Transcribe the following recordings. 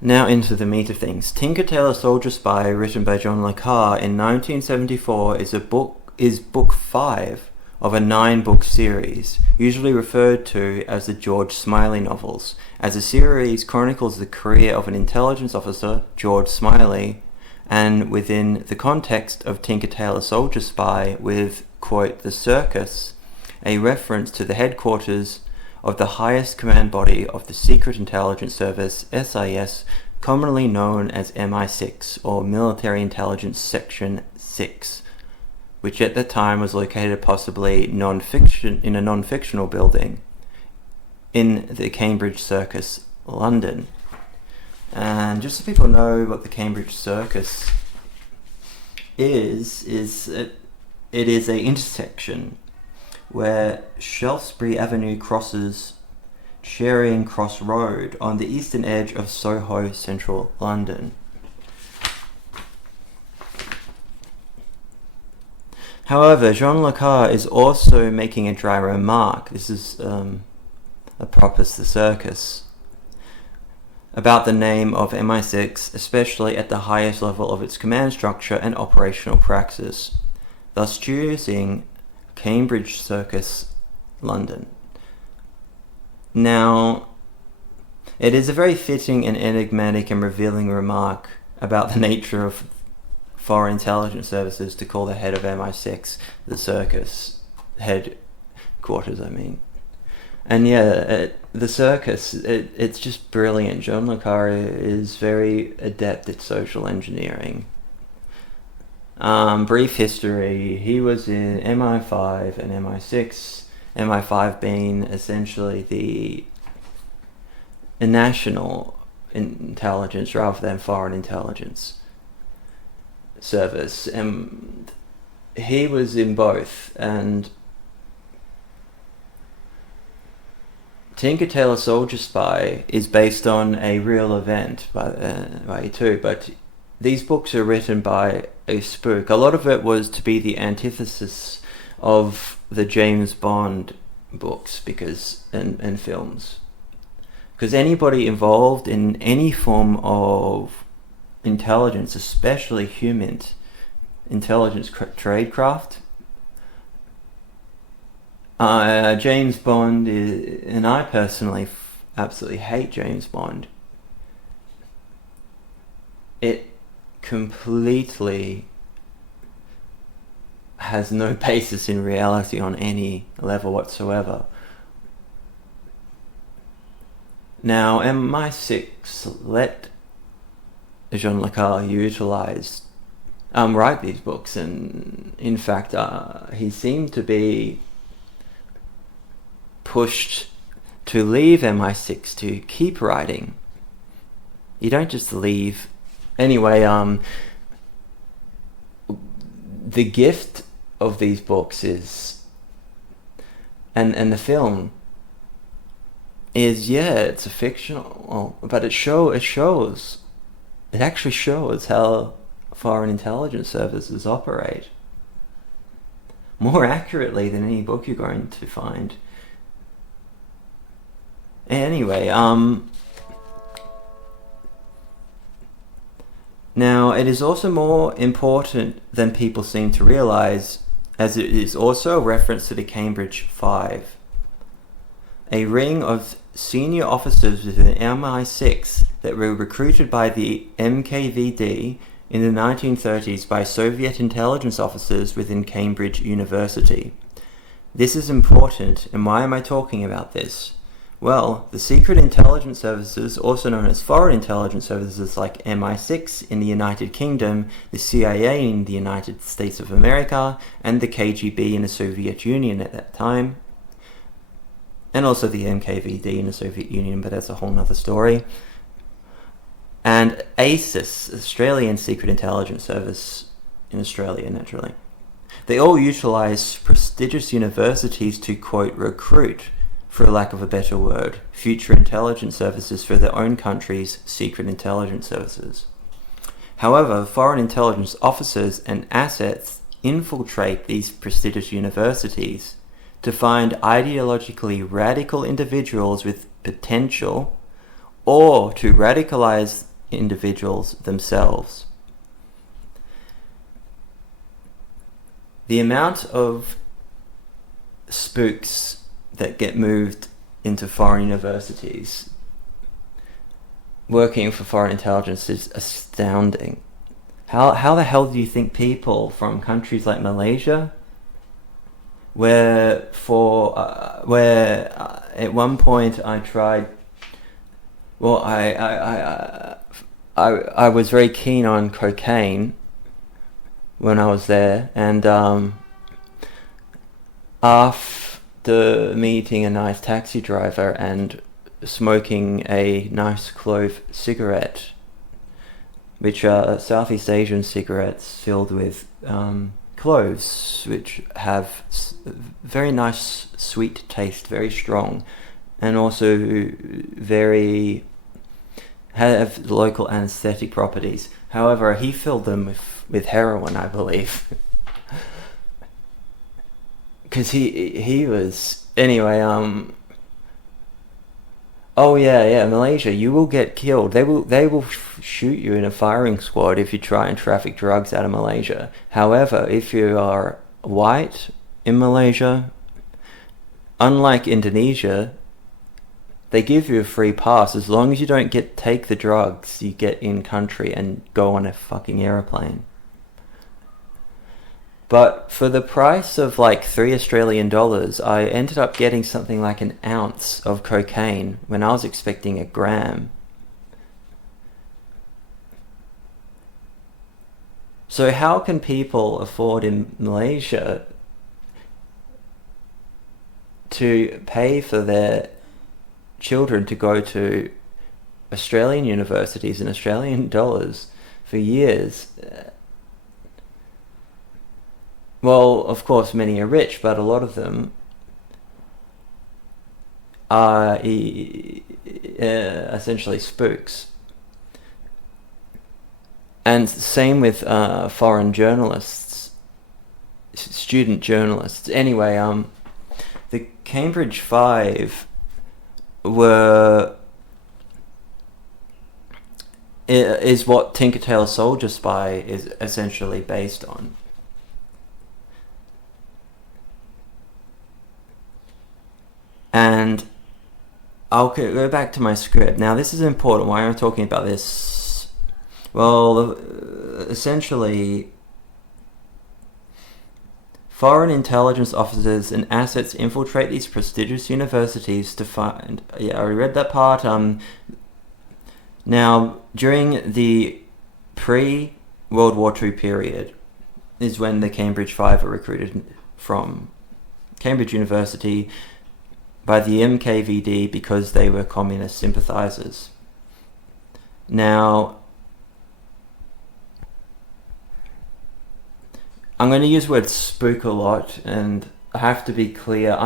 Now into the meat of things. Tinker Tailor Soldier Spy, written by John le Carré in 1974, is book 5 of a 9-book series, usually referred to as the George Smiley novels, as the series chronicles the career of an intelligence officer, George Smiley, and within the context of Tinker Tailor Soldier Spy with, quote, the circus, a reference to the headquarters of the highest command body of the Secret Intelligence Service, SIS, commonly known as MI6, or Military Intelligence Section 6, which at the time was located possibly in a non-fictional building in the Cambridge Circus, London. And just so people know what the Cambridge Circus is it is an intersection where Shaftesbury Avenue crosses Charing Cross Road on the eastern edge of Soho, central London. However, Jean le Carré is also making a dry remark, this is apropos the circus, about the name of MI6, especially at the highest level of its command structure and operational praxis, thus choosing Cambridge Circus, London. Now, it is a very fitting and enigmatic and revealing remark about the nature of foreign intelligence services to call the head of MI6 the circus headquarters, And yeah, the circus, it's just brilliant. John le Carré is very adept at social engineering. Brief history, he was in MI5 and MI6, MI5 being essentially the national intelligence rather than foreign intelligence service. And he was in both, and Tinker Tailor Soldier Spy is based on a real event by too, but these books are written by a spook. A lot of it was to be the antithesis of the James Bond books and films. Because anybody involved in any form of intelligence, especially human intelligence tradecraft, James Bond and I personally absolutely hate James Bond. It completely has no basis in reality on any level whatsoever. Now, MI6 let Jean le Carré write these books, and in fact he seemed to be pushed to leave MI6 to keep writing. You don't just leave. Anyway, the gift of these books is, and the film is, it's a fictional, but it actually shows how foreign intelligence services operate more accurately than any book you're going to find. Anyway, now it is also more important than people seem to realize, as it is also a reference to the Cambridge Five, a ring of senior officers within MI6 that were recruited by the NKVD in the 1930s by Soviet intelligence officers within Cambridge University. This is important, and why am I talking about this? Well, the secret intelligence services, also known as foreign intelligence services like MI6 in the United Kingdom, the CIA in the United States of America, and the KGB in the Soviet Union at that time, and also the NKVD in the Soviet Union, but that's a whole nother story, and ASIS, Australian Secret Intelligence Service in Australia, naturally. They all utilize prestigious universities to, quote, recruit, for lack of a better word, future intelligence services for their own country's secret intelligence services. However, foreign intelligence officers and assets infiltrate these prestigious universities to find ideologically radical individuals with potential or to radicalize individuals themselves. The amount of spooks that get moved into foreign universities working for foreign intelligence is astounding. How the hell do you think people from countries like Malaysia, where at one point I tried, well, I was very keen on cocaine when I was there, and after meeting a nice taxi driver and smoking a nice clove cigarette, which are Southeast Asian cigarettes filled with cloves, which have very nice sweet taste, very strong, and also have local anesthetic properties. However, he filled them with heroin, I believe. Because he was... Anyway, oh yeah, Malaysia, you will get killed. They will shoot you in a firing squad if you try and traffic drugs out of Malaysia. However, if you are white in Malaysia, unlike Indonesia, they give you a free pass as long as you don't take the drugs you get in country and go on a fucking aeroplane. But for the price of like $3 Australian, I ended up getting something like an ounce of cocaine when I was expecting a gram. So how can people afford in Malaysia to pay for their children to go to Australian universities in Australian dollars for years? Well, of course, many are rich, but a lot of them are essentially spooks. And same with foreign journalists, student journalists. Anyway, the Cambridge Five is what Tinker Tailor Soldier Spy is essentially based on. And I'll go back to my script. Now, this is important. Why am I talking about this? Well, essentially, foreign intelligence officers and assets infiltrate these prestigious universities to find... Yeah, I already read that part. Now, during the pre-World War II period is when the Cambridge Five are recruited from Cambridge University by the MKVD because they were communist sympathizers. Now, I'm going to use the word spook a lot, and I have to be clear.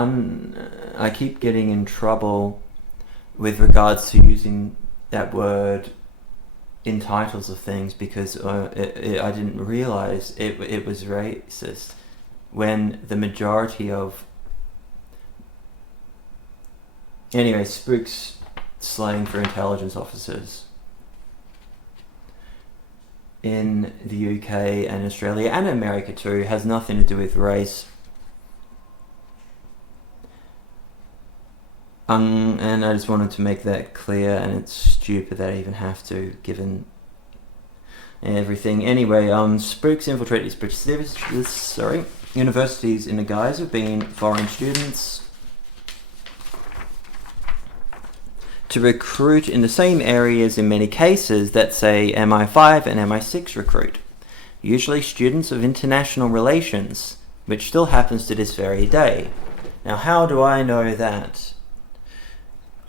I keep getting in trouble with regards to using that word in titles of things because I didn't realize it was racist when the majority of... Anyway, spooks slang for intelligence officers in the UK and Australia and America too has nothing to do with race. And I just wanted to make that clear, and it's stupid that I even have to, given everything. Anyway, spooks infiltrate these prestigious universities in the guise of being foreign students to recruit in the same areas in many cases that, say, MI5 and MI6 recruit, usually students of international relations, which still happens to this very day. Now, how do I know that?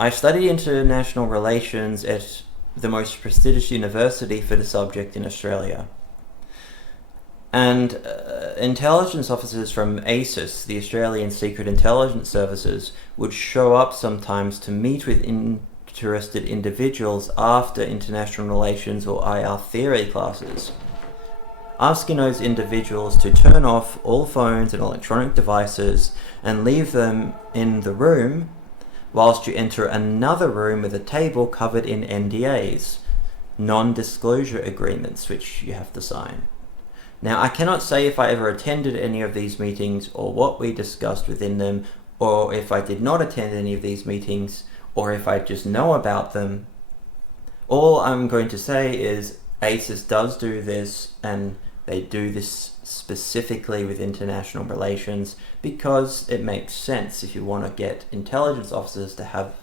I studied international relations at the most prestigious university for the subject in Australia. And intelligence officers from ASIS, the Australian Secret Intelligence Services, would show up sometimes to meet with interested individuals after international relations or IR theory classes, asking those individuals to turn off all phones and electronic devices and leave them in the room whilst you enter another room with a table covered in NDAs, non-disclosure agreements, which you have to sign. Now, I cannot say if I ever attended any of these meetings or what we discussed within them, or if I did not attend any of these meetings, or if I just know about them. All I'm going to say is ACES does do this, and they do this specifically with international relations because it makes sense. If you want to get intelligence officers to have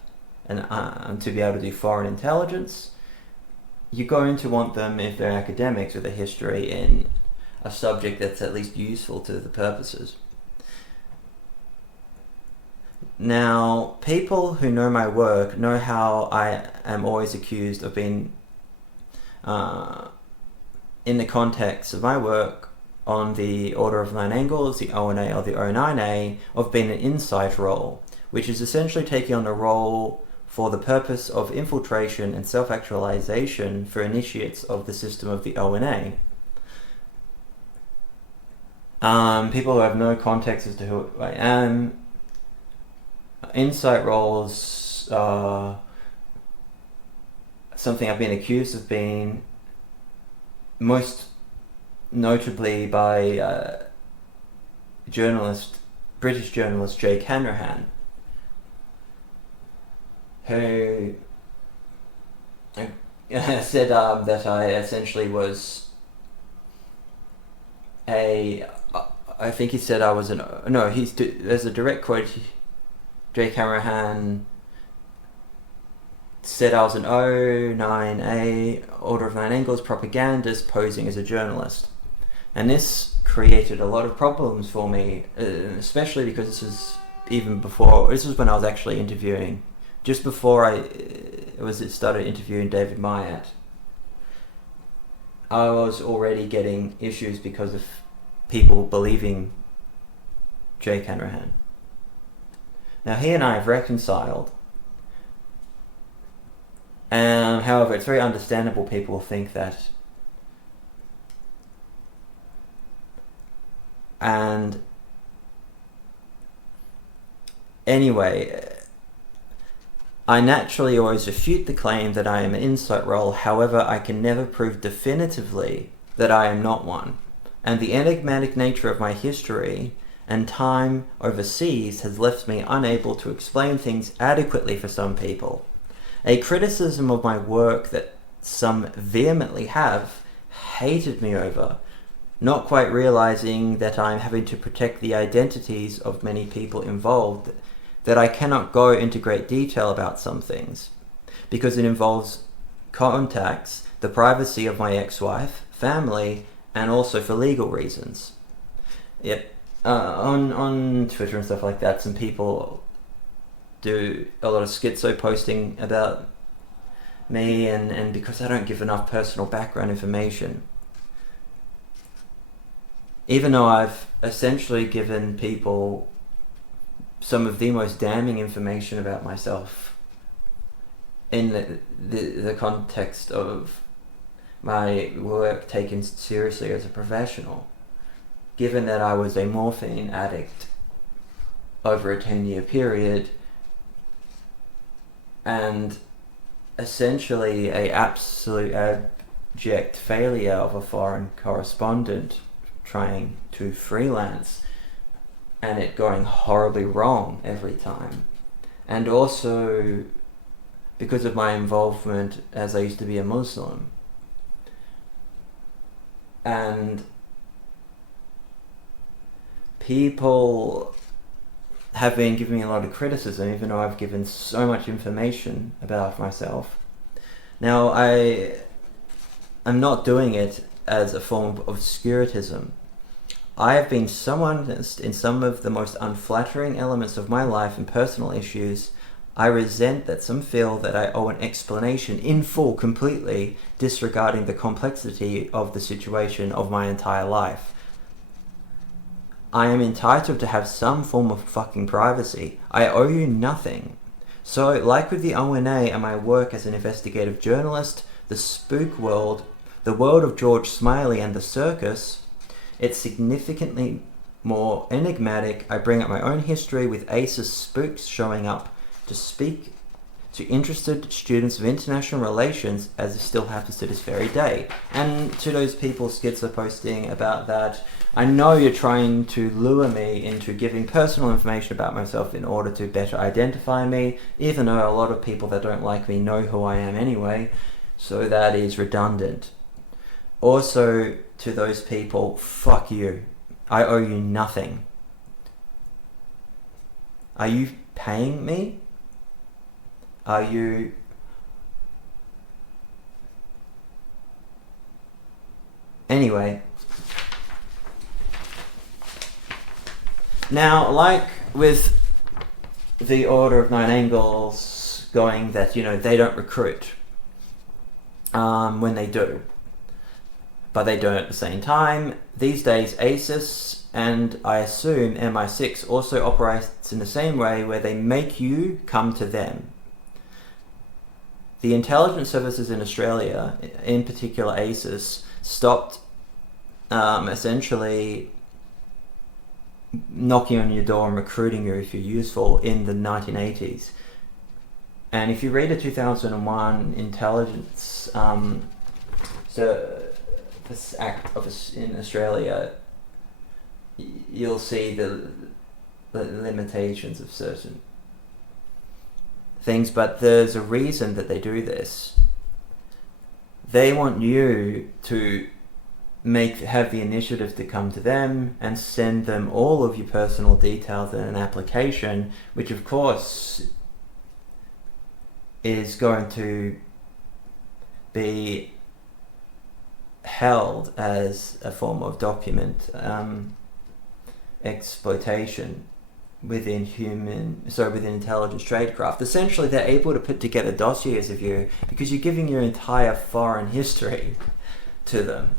to be able to do foreign intelligence, you're going to want them, if they're academics, with a history in a subject that's at least useful to the purposes. Now, people who know my work know how I am always accused of being, in the context of my work on the Order of Nine Angles, the ONA or the O9A, of being an insight role, which is essentially taking on a role for the purpose of infiltration and self-actualization for initiates of the system of the ONA. People who have no context as to who I am. Insight roles are something I've been accused of being, most notably by British journalist Jake Hanrahan, who said that I essentially was I think he said I was there's a direct quote. Jake Hanrahan said I was an O9A, Order of Nine Angles propagandist posing as a journalist. And this created a lot of problems for me, especially because this was when I was actually interviewing, just before I started interviewing David Myatt. I was already getting issues because of people believing Jake Hanrahan. Now, he and I have reconciled. However, it's very understandable people think that. And anyway, I naturally always refute the claim that I am an insight role. However, I can never prove definitively that I am not one. And the enigmatic nature of my history and time overseas has left me unable to explain things adequately for some people. A criticism of my work that some vehemently have hated me over, not quite realizing that I am having to protect the identities of many people involved, that I cannot go into great detail about some things, because it involves contacts, the privacy of my ex-wife, family, and also for legal reasons. Yep. On Twitter and stuff like that, some people do a lot of schizo posting about me, and because I don't give enough personal background information. Even though I've essentially given people some of the most damning information about myself in the context of my work taken seriously as a professional, given that I was a morphine addict over a 10-year period, and essentially a absolute abject failure of a foreign correspondent trying to freelance, and it going horribly wrong every time. And also because of my involvement as I used to be a Muslim. And people have been giving me a lot of criticism, even though I've given so much information about myself. Now, I'm not doing it as a form of obscurantism. I have been so honest in some of the most unflattering elements of my life and personal issues. I resent that some feel that I owe an explanation in full, completely disregarding the complexity of the situation of my entire life. I am entitled to have some form of fucking privacy. I owe you nothing. So, like with the ONA and my work as an investigative journalist, the spook world, the world of George Smiley and the circus, it's significantly more enigmatic. I bring up my own history with ACES spooks showing up to speak to interested students of international relations, as it still happens to this very day. And to those people schizo posting about that, I know you're trying to lure me into giving personal information about myself in order to better identify me, even though a lot of people that don't like me know who I am anyway, so that is redundant. Also, to those people, fuck you. I owe you nothing. Are you paying me? Are you... Anyway. Now, like with the Order of Nine Angles going that, they don't recruit when they do. But they don't at the same time. These days, ACES and I assume MI6 also operates in the same way, where they make you come to them. The intelligence services in Australia, in particular ACES, stopped essentially knocking on your door and recruiting you if you're useful in the 1980s. And if you read a 2001 intelligence this act in Australia, you'll see the limitations of certain things, but there's a reason that they do this. They want you to have the initiative to come to them and send them all of your personal details in an application, which of course is going to be held as a form of document exploitation within intelligence tradecraft. Essentially, they're able to put together dossiers of you because you're giving your entire foreign history to them.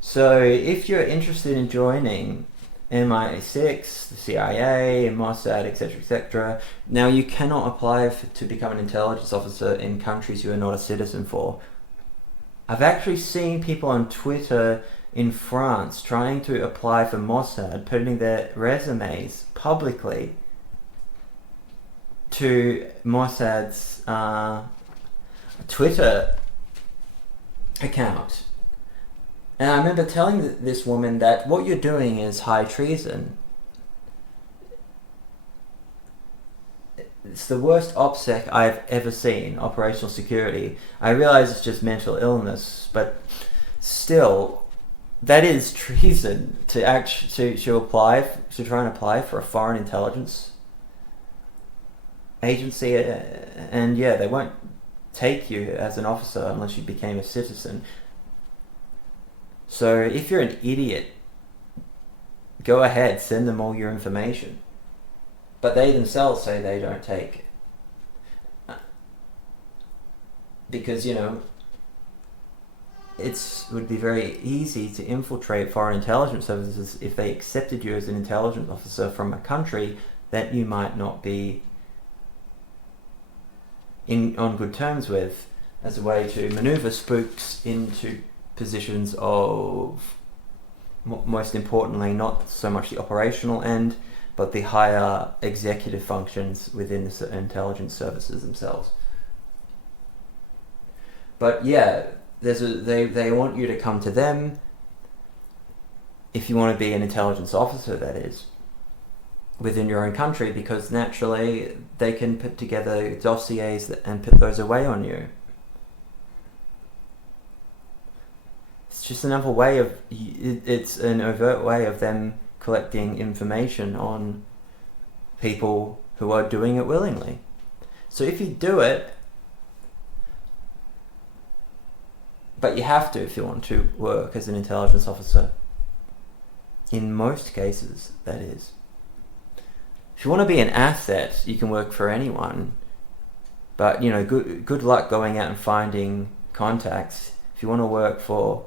So if you're interested in joining MI6, the CIA, Mossad, etc., now you cannot apply to become an intelligence officer in countries you are not a citizen for. I've actually seen people on Twitter in France trying to apply for Mossad, putting their resumes publicly to Mossad's Twitter account. And I remember telling this woman that what you're doing is high treason. It's the worst OPSEC I've ever seen, operational security. I realize it's just mental illness, but still, that is treason to try and apply for a foreign intelligence agency, and yeah, they won't take you as an officer unless you became a citizen. So if you're an idiot, go ahead, send them all your information. But they themselves say they don't take it. Because, it would be very easy to infiltrate foreign intelligence services if they accepted you as an intelligence officer from a country that you might not be on good terms with, as a way to maneuver spooks into positions of, most importantly, not so much the operational end, but the higher executive functions within the intelligence services themselves. But yeah, they want you to come to them if you want to be an intelligence officer, that is, within your own country, because naturally they can put together dossiers and put those away on you. It's just another way of, it's an overt way of them collecting information on people who are doing it willingly. So if you do it, but you have to if you want to work as an intelligence officer, in most cases, that is. If you want to be an asset, you can work for anyone, but good luck going out and finding contacts. If you want to work for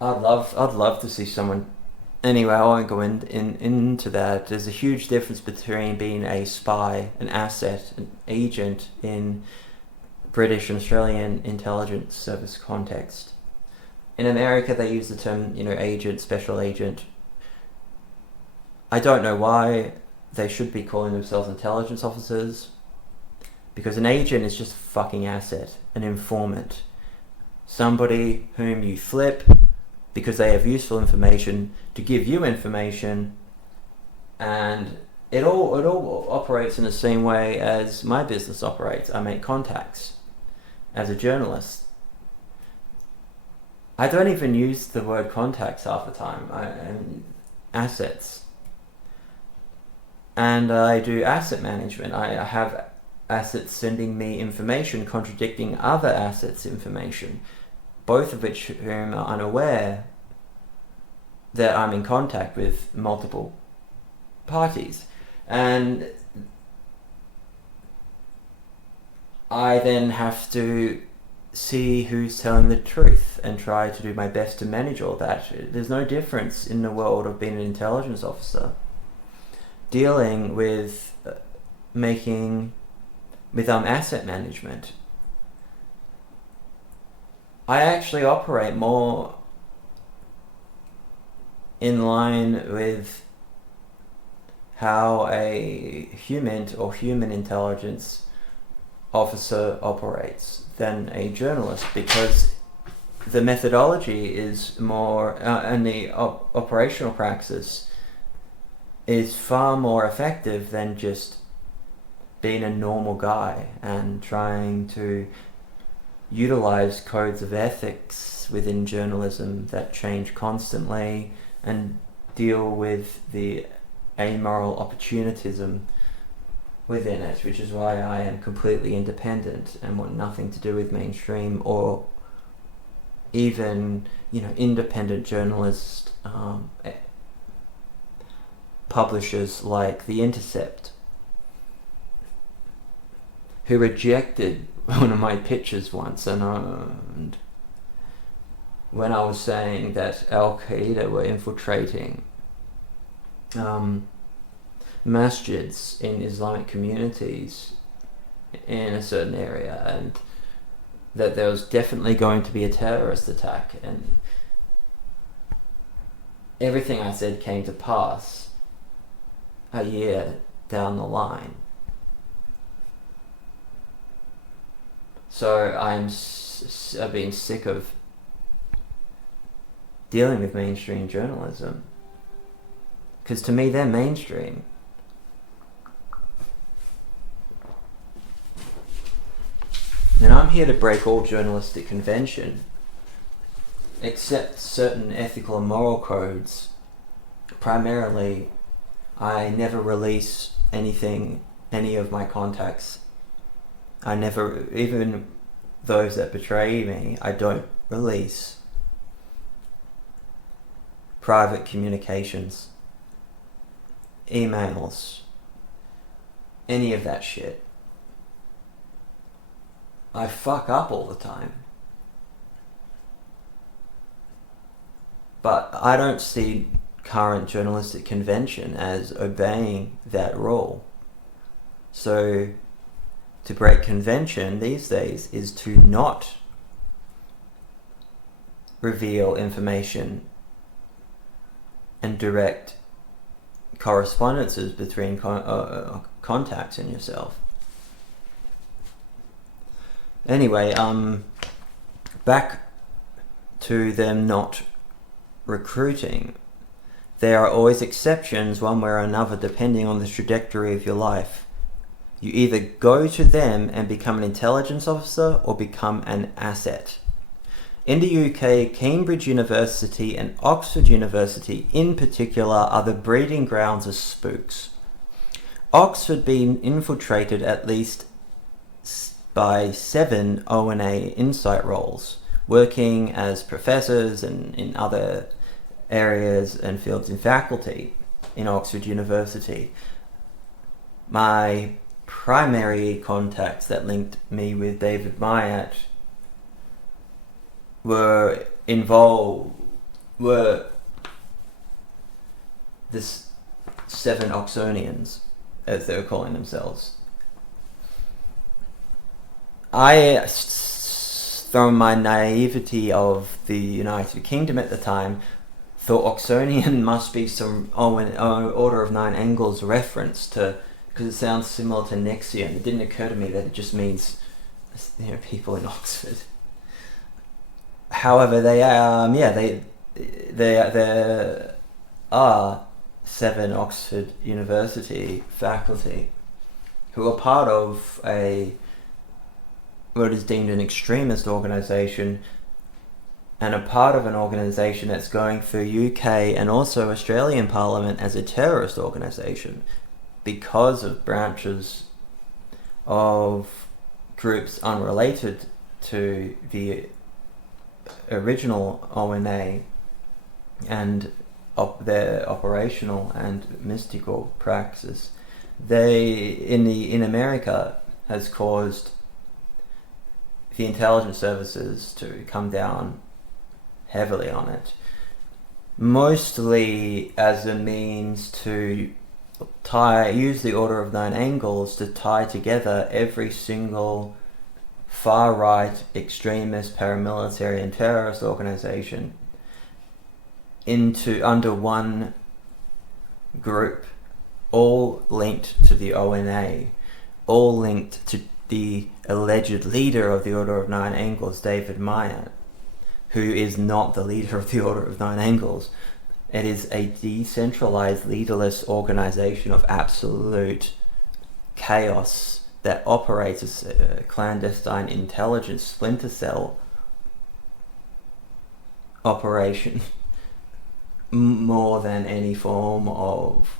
I'd love to see someone. Anyway, I won't go into that. There's a huge difference between being a spy, an asset, an agent in British and Australian intelligence service context. In America, they use the term, agent, special agent, I don't know why they should be calling themselves intelligence officers, because an agent is just a fucking asset, an informant, somebody whom you flip because they have useful information to give you information, and it all operates in the same way as my business operates. I make contacts as a journalist. I don't even use the word contacts half the time. I assets. And I do asset management. I have assets sending me information contradicting other assets' information, both of which whom are unaware that I'm in contact with multiple parties. And I then have to see who's telling the truth and try to do my best to manage all that. There's no difference in the world of being an intelligence officer dealing with asset management. I actually operate more in line with how a human intelligence officer operates than a journalist, because the methodology is more and the operational praxis is far more effective than just being a normal guy and trying to utilize codes of ethics within journalism that change constantly and deal with the amoral opportunism within it, which is why I am completely independent and want nothing to do with mainstream or even, independent journalist publishers like The Intercept, who rejected one of my pitches once, and when I was saying that Al-Qaeda were infiltrating masjids in Islamic communities in a certain area, and that there was definitely going to be a terrorist attack, and everything I said came to pass a year down the line. So I've been sick of dealing with mainstream journalism, because to me they're mainstream. And I'm here to break all journalistic convention, except certain ethical and moral codes. Primarily, I never release any of my contacts. I never, even those that betray me, I don't release private communications, emails, any of that shit. I fuck up all the time. But I don't see current journalistic convention as obeying that rule. So to break convention these days is to not reveal information and direct correspondences between contacts in yourself. Anyway, back to them not recruiting. There are always exceptions one way or another depending on the trajectory of your life. You either go to them and become an intelligence officer or become an asset. In the UK, Cambridge University and Oxford University in particular are the breeding grounds of spooks. Oxford being infiltrated at least by 7 O&A insight roles, working as professors and in other areas and fields in faculty in Oxford University. My primary contacts that linked me with David Myatt were this 7 Oxonians, as they were calling themselves. I, from my naivety of the United Kingdom at the time, thought Oxonian must be some order of 9 angles reference to, because it sounds similar to Nexian. It didn't occur to me that it just means, people in Oxford. However, there are 7 Oxford University faculty who are part of what is deemed an extremist organisation, and a part of an organisation that's going through UK and also Australian Parliament as a terrorist organisation because of branches of groups unrelated to the original ONA and their operational and mystical praxis. In America has caused the intelligence services to come down heavily on it, mostly as a means to use the order of 9 angles to tie together every single far-right extremist, paramilitary and terrorist organization under one group, all linked to the ONA, all linked to the alleged leader of the Order of 9 Angles, David Meyer, who is not the leader of the Order of 9 Angles. It is a decentralized, leaderless organization of absolute chaos that operates as a clandestine intelligence splinter cell operation more than any form of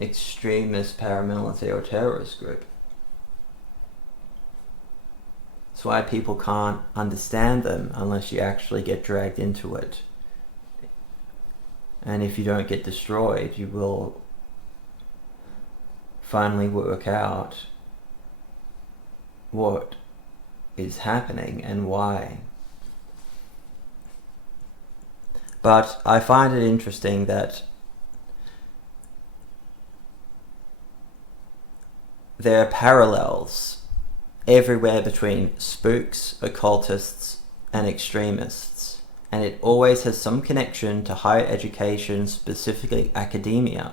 extremist, paramilitary or terrorist group. That's why people can't understand them unless you actually get dragged into it. And if you don't get destroyed, you will finally work out what is happening and why. But I find it interesting that there are parallels everywhere between spooks, occultists, and extremists, and it always has some connection to higher education, specifically academia.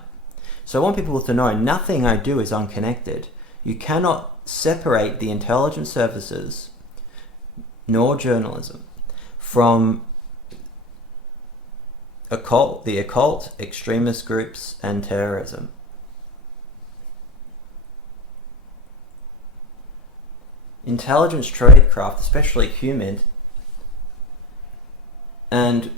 So I want people to know nothing I do is unconnected. You cannot separate the intelligence services nor journalism from the occult, extremist groups, and terrorism. Intelligence tradecraft, especially human, and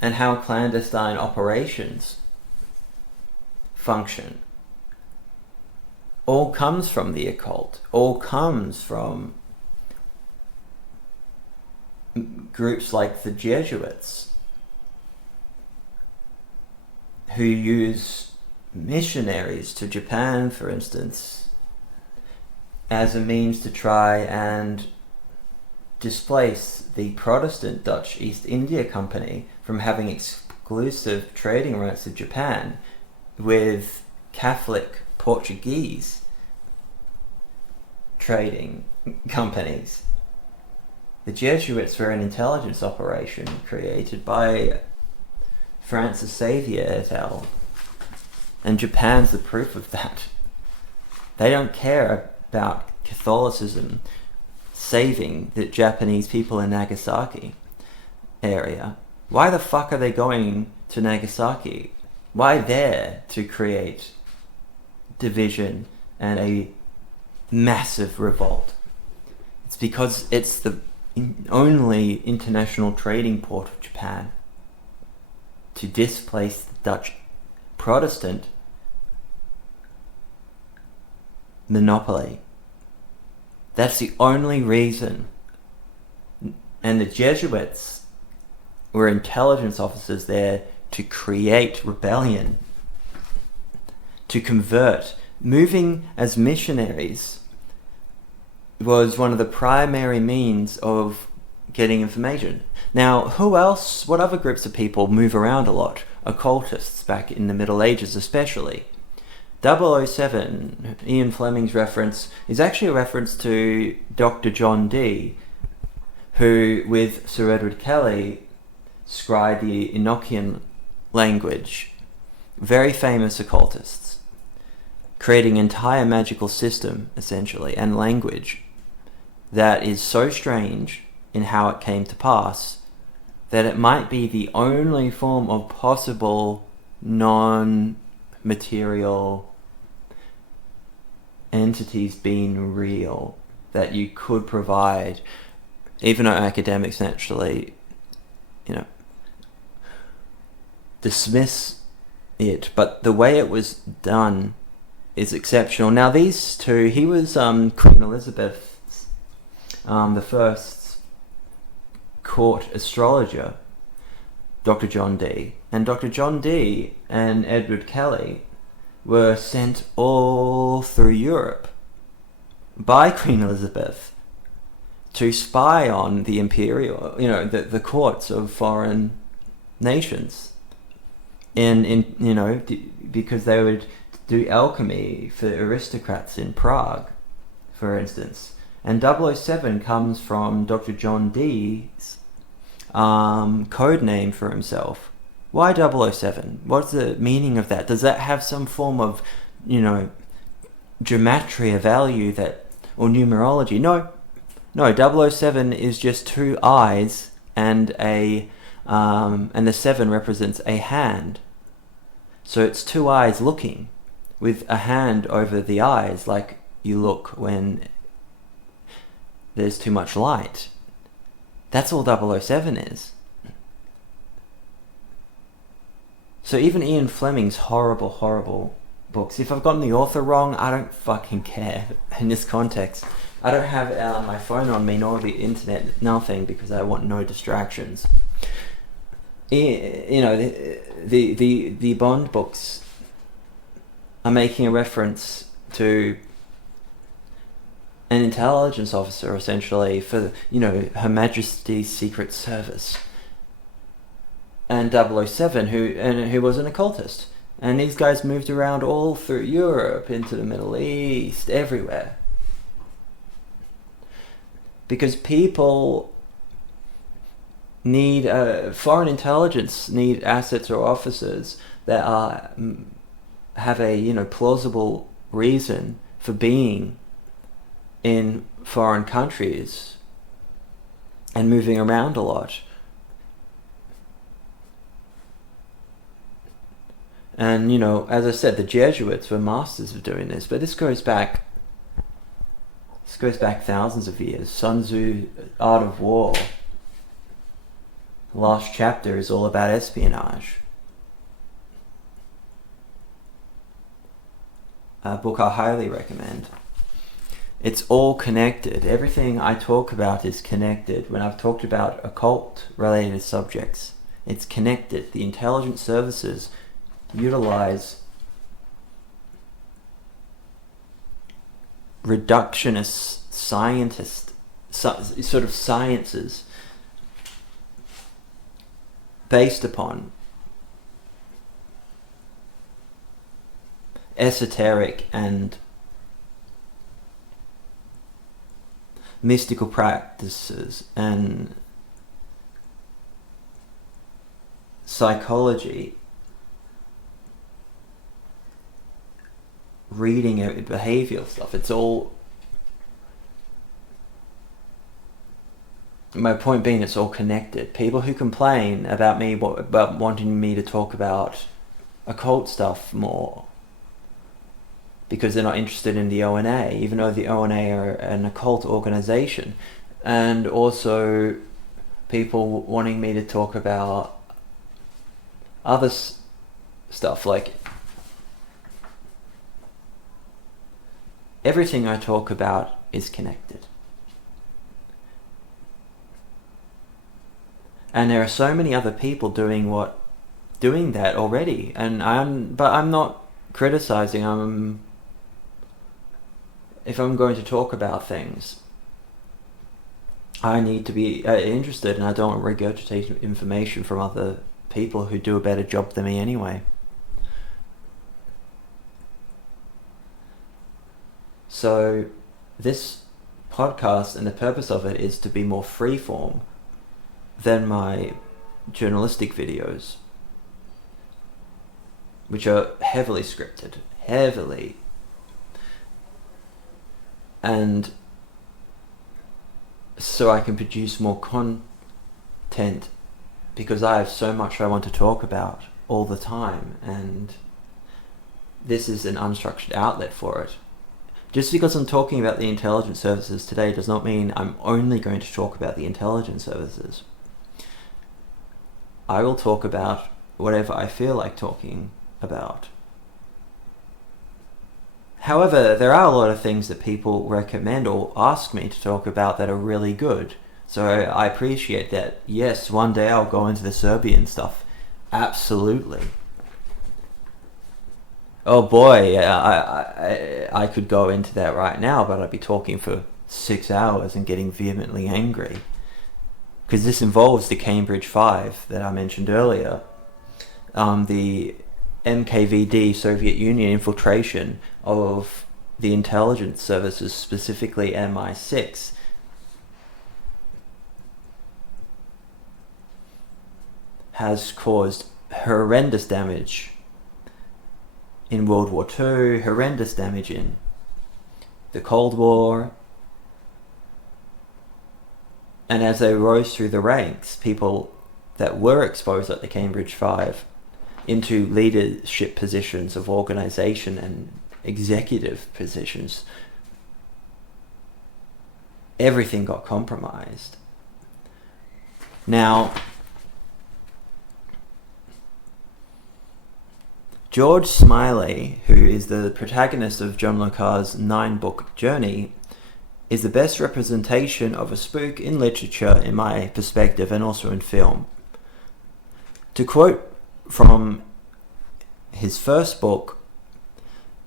how clandestine operations function, all comes from the occult, all comes from groups like the Jesuits, who use missionaries to Japan, for instance, as a means to try and displace the Protestant Dutch East India Company from having exclusive trading rights to Japan with Catholic Portuguese trading companies. The Jesuits were an intelligence operation created by Francis Xavier et al. And Japan's the proof of that. They don't care about Catholicism saving the Japanese people in Nagasaki area. Why the fuck are they going to Nagasaki? Why there to create division and a massive revolt? It's because it's the only international trading port of Japan to displace the Dutch Protestant monopoly. That's the only reason. And the Jesuits were intelligence officers there to create rebellion, to convert. Moving as missionaries was one of the primary means of getting information. Now, who else, what other groups of people move around a lot? Occultists back in the Middle Ages especially. 007, Ian Fleming's reference, is actually a reference to Dr. John Dee, who, with Sir Edward Kelly, scry the Enochian language, very famous occultists, creating an entire magical system, essentially, and language that is so strange in how it came to pass that it might be the only form of possible non-material entities being real that you could provide, even though academics naturally, dismiss it. But the way it was done is exceptional. Now these two, he was Queen Elizabeth's the first court astrologer, Dr. John Dee. And Dr. John Dee and Edward Kelly were sent all through Europe by Queen Elizabeth to spy on the imperial, the courts of foreign nations. Because they would do alchemy for aristocrats in Prague, for instance. And 007 comes from Dr. John Dee's code name for himself. Why 007? What's the meaning of that? Does that have some form of, gematria value or numerology? No, 007 is just two eyes and the 7 represents a hand. So it's two eyes looking with a hand over the eyes, like you look when there's too much light. That's all 007 is. So even Ian Fleming's horrible books, if I've gotten the author wrong, I don't fucking care in this context. I don't have my phone on me, nor the internet, nothing, because I want no distractions. The Bond books are making a reference to an intelligence officer, essentially, for Her Majesty's Secret Service, and 007, who was an occultist. And these guys moved around all through Europe, into the Middle East, everywhere, because people need foreign intelligence need assets or officers that have a plausible reason for being in foreign countries and moving around a lot. And as I said, the Jesuits were masters of doing this, but this goes back thousands of years. Sun Tzu, Art of War, the last chapter is all about espionage. A book I highly recommend. It's all connected. Everything I talk about is connected. When I've talked about occult related subjects, it's connected. The intelligence services utilize reductionist sort of sciences based upon esoteric and mystical practices and psychology, reading behavioral stuff. It's all, my point being, it's all connected. People who complain about me about wanting me to talk about occult stuff more because they're not interested in the ONA, even though the ONA are an occult organization, and also people wanting me to talk about other stuff, like everything I talk about is connected. And there are so many other people doing that already, and I'm not criticizing. If I'm going to talk about things, I need to be interested, and I don't regurgitate information from other people who do a better job than me anyway. So this podcast, and the purpose of it, is to be more freeform than my journalistic videos, which are heavily scripted, and so I can produce more content because I have so much I want to talk about all the time, and this is an unstructured outlet for it. Just because I'm talking about the intelligence services today does not mean I'm only going to talk about the intelligence services. I will talk about whatever I feel like talking about. However, there are a lot of things that people recommend or ask me to talk about that are really good. So I appreciate that. Yes, one day I'll go into the Serbian stuff. Absolutely. Oh boy, I could go into that right now, but I'd be talking for 6 hours and getting vehemently angry. Because this involves the Cambridge 5 that I mentioned earlier. The NKVD, Soviet Union infiltration of the intelligence services, specifically MI6. Has caused horrendous damage in World War II, horrendous damage in the Cold War. And as they rose through the ranks, people that were exposed at the Cambridge 5 into leadership positions of organisation and executive positions, everything got compromised. Now, George Smiley, who is the protagonist of John le Carre's 9-book journey, is the best representation of a spook in literature in my perspective, and also in film. To quote from his first book,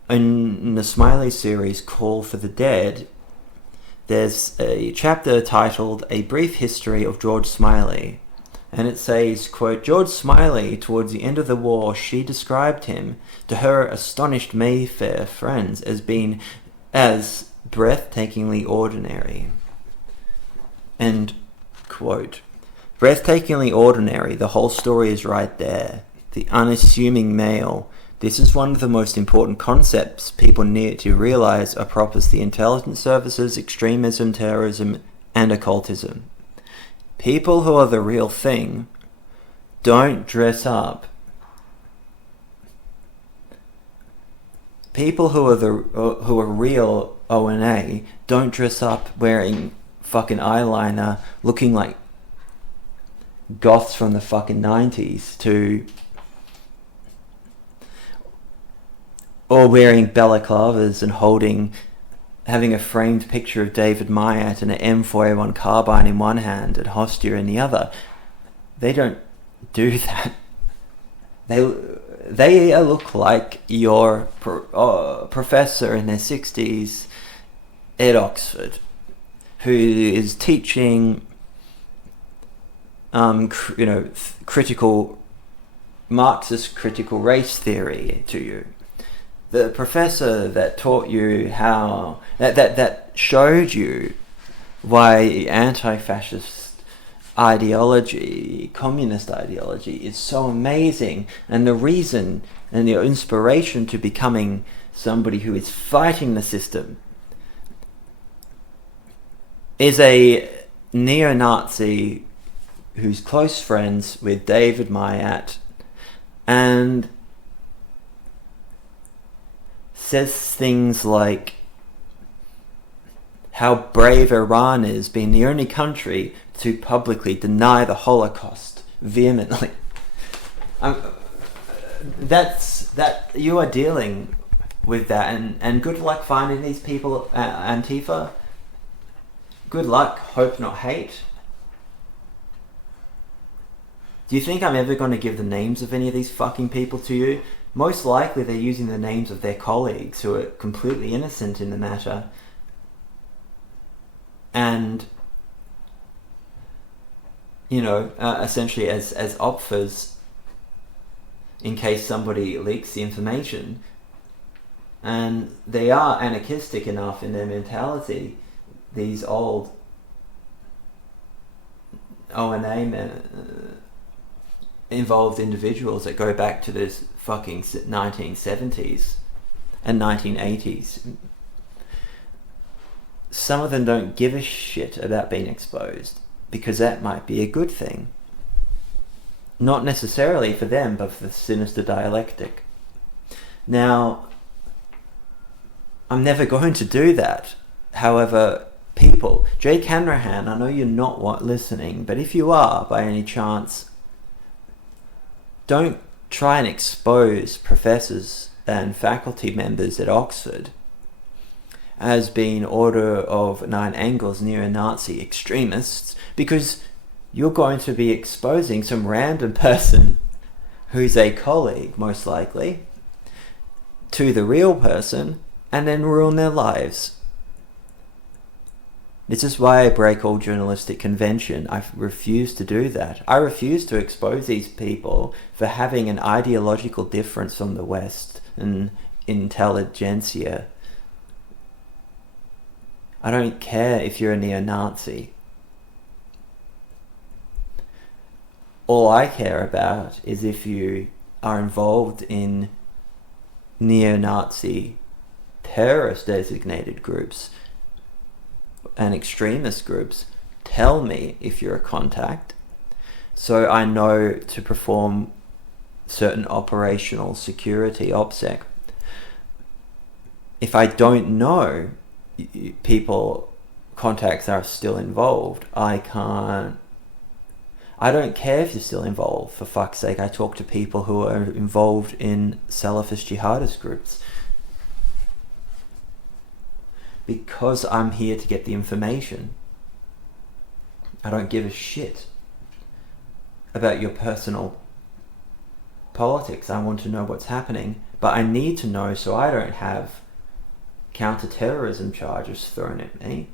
in the Smiley series Call for the Dead, there's a chapter titled A Brief History of George Smiley. And it says, quote, George Smiley, towards the end of the war, she described him to her astonished Mayfair friends as being as breathtakingly ordinary. End quote. Breathtakingly ordinary, the whole story is right there. The unassuming male. This is one of the most important concepts people need to realize apropos the intelligence services, extremism, terrorism, and occultism. People who are the real thing don't dress up. People who are real O&A don't dress up wearing fucking eyeliner, looking like goths from the fucking 90s or wearing balaclavas and having a framed picture of David Myatt and an M4A1 carbine in one hand and Hostia in the other. They don't do that. They look like your professor in their 60s at Oxford, who is teaching, Marxist critical race theory to you. The professor that taught you how, that showed you why anti-fascist ideology, communist ideology is so amazing, and the reason and the inspiration to becoming somebody who is fighting the system is a neo-Nazi who's close friends with David Myatt and says things like how brave Iran is, being the only country to publicly deny the Holocaust vehemently. That you are dealing with that, and good luck finding these people, Antifa. Good luck, hope not hate. Do you think I'm ever going to give the names of any of these fucking people to you? Most likely they're using the names of their colleagues who are completely innocent in the matter. And, essentially as opfers in case somebody leaks the information. And they are anarchistic enough in their mentality, these old O&A men, involved individuals that go back to the fucking 1970s and 1980s. Some of them don't give a shit about being exposed because that might be a good thing. Not necessarily for them, but for the sinister dialectic. Now, I'm never going to do that. However, people, Jake Hanrahan, I know you're not listening, but if you are, by any chance, don't try and expose professors and faculty members at Oxford as being Order of Nine Angles neo-Nazi extremists, because you're going to be exposing some random person who's a colleague, most likely, to the real person, and then ruin their lives. This is why I break all journalistic convention. I refuse to do that. I refuse to expose these people for having an ideological difference from the West and intelligentsia. I don't care if you're a neo-Nazi. All I care about is if you are involved in neo-Nazi terrorist designated groups and extremist groups. Tell me if you're a contact, so I know to perform certain operational security, OPSEC. If I don't know people, contacts are still involved, I don't care if you're still involved, for fuck's sake. I talk to people who are involved in Salafist jihadist groups. Because I'm here to get the information. I don't give a shit about your personal politics. I want to know what's happening, but I need to know so I don't have counter-terrorism charges thrown at me.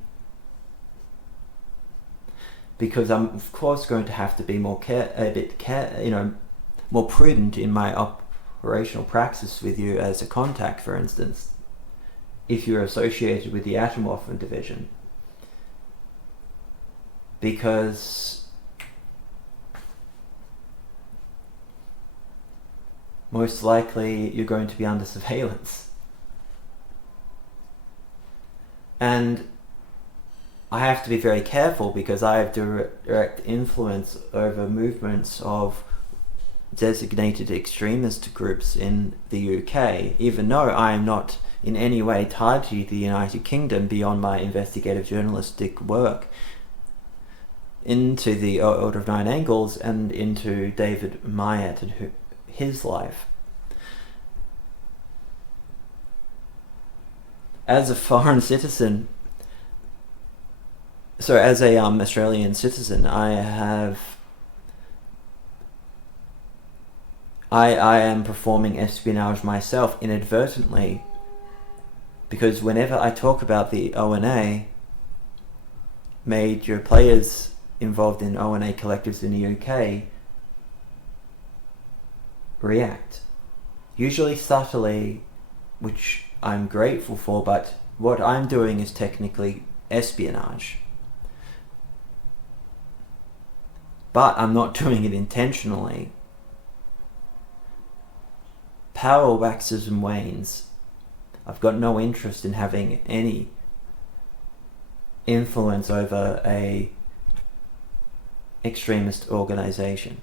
Because I'm of course going to have to be more more prudent in my operational praxis with you as a contact, for instance, if you're associated with the Atomwaffen division. Because most likely you're going to be under surveillance. And I have to be very careful because I have direct influence over movements of designated extremist groups in the UK, even though I am not in any way tied to the United Kingdom beyond my investigative journalistic work into the Order of Nine Angles and into David Myatt and his life. As a foreign citizen, so as a Australian citizen, I am performing espionage myself inadvertently, because whenever I talk about the ONA, major players involved in ONA collectives in the UK react, usually subtly, which I'm grateful for, but what I'm doing is technically espionage. But I'm not doing it intentionally. Power waxes and wanes. I've got no interest in having any influence over a extremist organisation.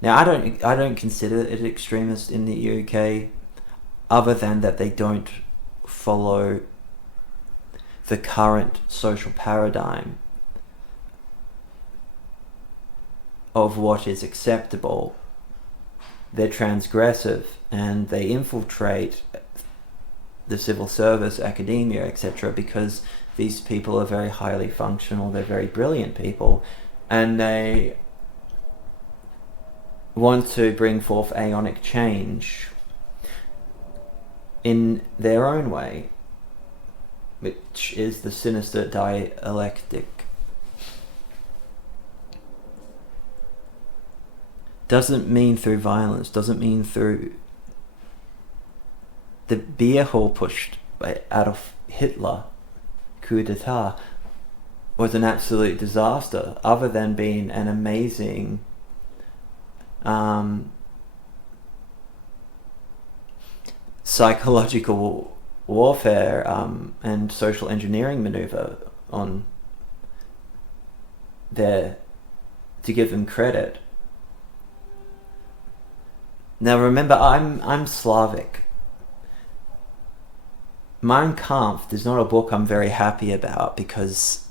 Now, I don't consider it extremist in the UK, other than that they don't follow the current social paradigm of what is acceptable. They're transgressive and they infiltrate the civil service, academia, etc., because these people are very highly functional, they're very brilliant people, and they want to bring forth aeonic change in their own way, which is the sinister dialectic. Doesn't mean through violence, doesn't mean through... The beer hall pushed by Adolf Hitler, coup d'etat, was an absolute disaster, other than being an amazing psychological warfare and social engineering maneuver on there to give them credit. Now remember, I'm Slavic. Mein Kampf is not a book I'm very happy about, because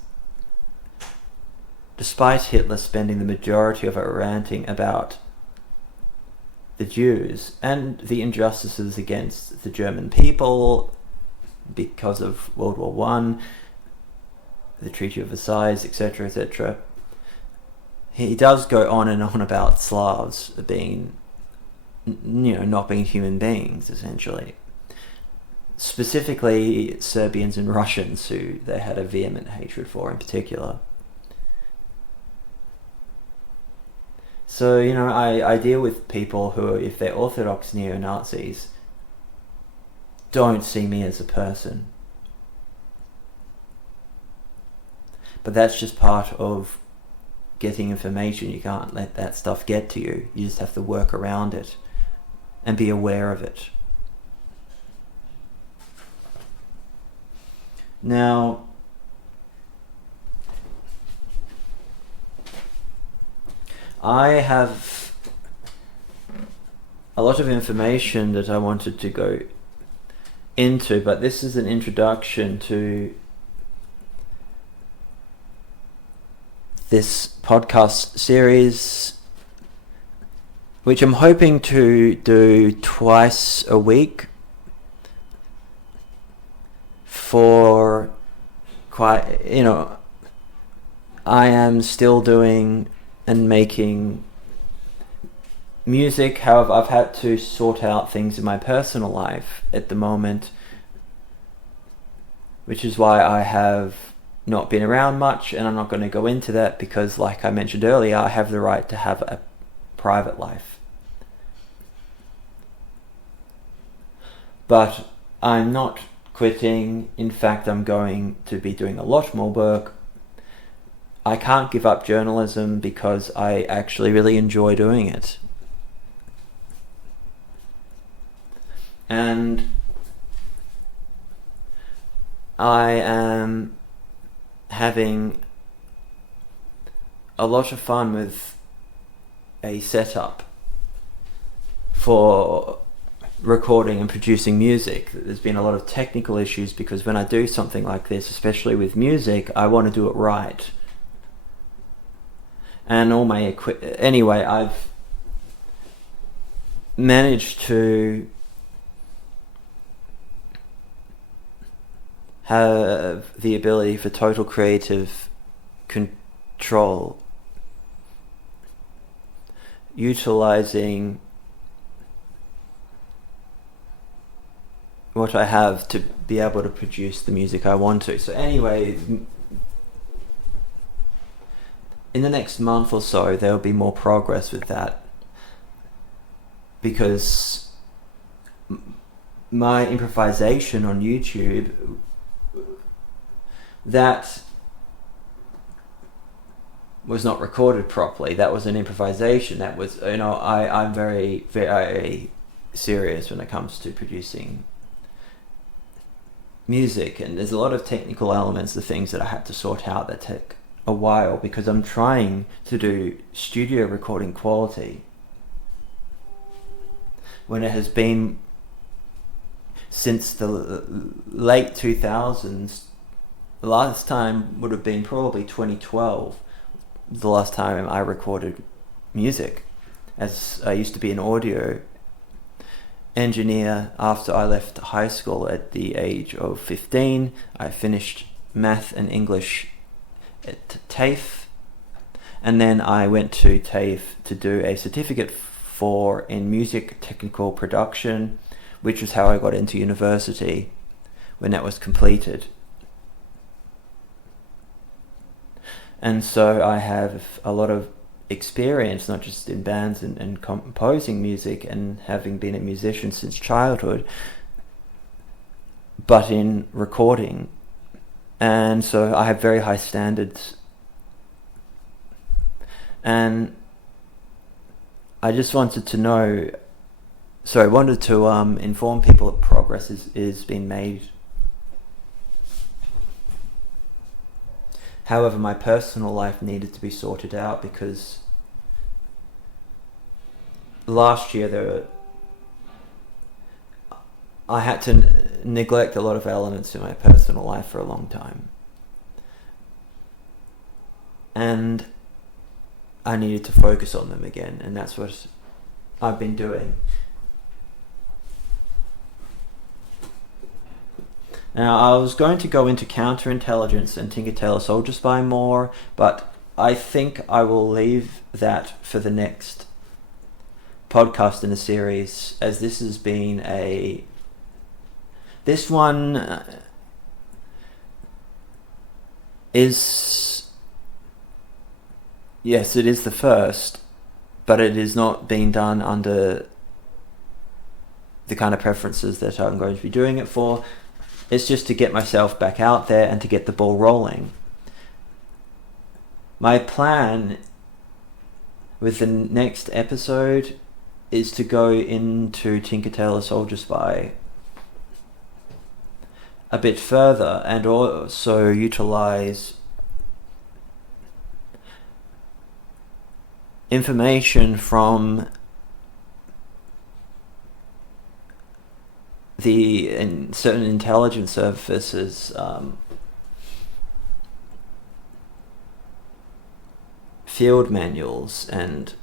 despite Hitler spending the majority of it ranting about the Jews and the injustices against the German people because of World War One, the Treaty of Versailles, etc., etc., he does go on and on about Slavs being, not being human beings, essentially. Specifically Serbians and Russians, who they had a vehement hatred for in particular. So, I deal with people who, if they're orthodox neo-Nazis, don't see me as a person. But that's just part of getting information. You can't let that stuff get to you. You just have to work around it and be aware of it. Now, I have a lot of information that I wanted to go into, but this is an introduction to this podcast series, which I'm hoping to do twice a week for quite, I am still doing and making music. However, I've had to sort out things in my personal life at the moment, which is why I have not been around much, and I'm not going to go into that because, like I mentioned earlier, I have the right to have a private life. But I'm not quitting. In fact, I'm going to be doing a lot more work. I can't give up journalism because I actually really enjoy doing it. And I am having a lot of fun with a setup for recording and producing music. There's been a lot of technical issues because when I do something like this, especially with music, I want to do it right. And all my anyway, I've managed to have the ability for total creative control, utilizing what I have to be able to produce the music I want to. So anyway, in the next month or so, there will be more progress with that, because my improvisation on YouTube, that was not recorded properly. That was an improvisation. That was, I'm very, very serious when it comes to producing music, and there's a lot of technical elements, the things that I had to sort out that take a while, because I'm trying to do studio recording quality when it has been since the late 2000s. The last time would have been probably 2012, the last time I recorded music, as I used to be an audio engineer. After I left high school at the age of 15, I finished math and English at TAFE, and then I went to TAFE to do a certificate in music technical production, which was how I got into university when that was completed. And so I have a lot of experience, not just in bands and composing music and having been a musician since childhood, but in recording. And so I have very high standards. And I just wanted to know, so I wanted to inform people that progress is being made. However, my personal life needed to be sorted out because last year I had to neglect a lot of elements in my personal life for a long time. And I needed to focus on them again, and that's what I've been doing. Now, I was going to go into counterintelligence and Tinker Tailor Soldier Spy more, but I think I will leave that for the next podcast in the series, as this has been this one is, yes, it is the first, but it is not being done under the kind of preferences that I'm going to be doing it for. It's just to get myself back out there and to get the ball rolling. My plan with the next episode is to go into Tinker Tailor Soldier Spy a bit further and also utilize information from in certain intelligence services field manuals and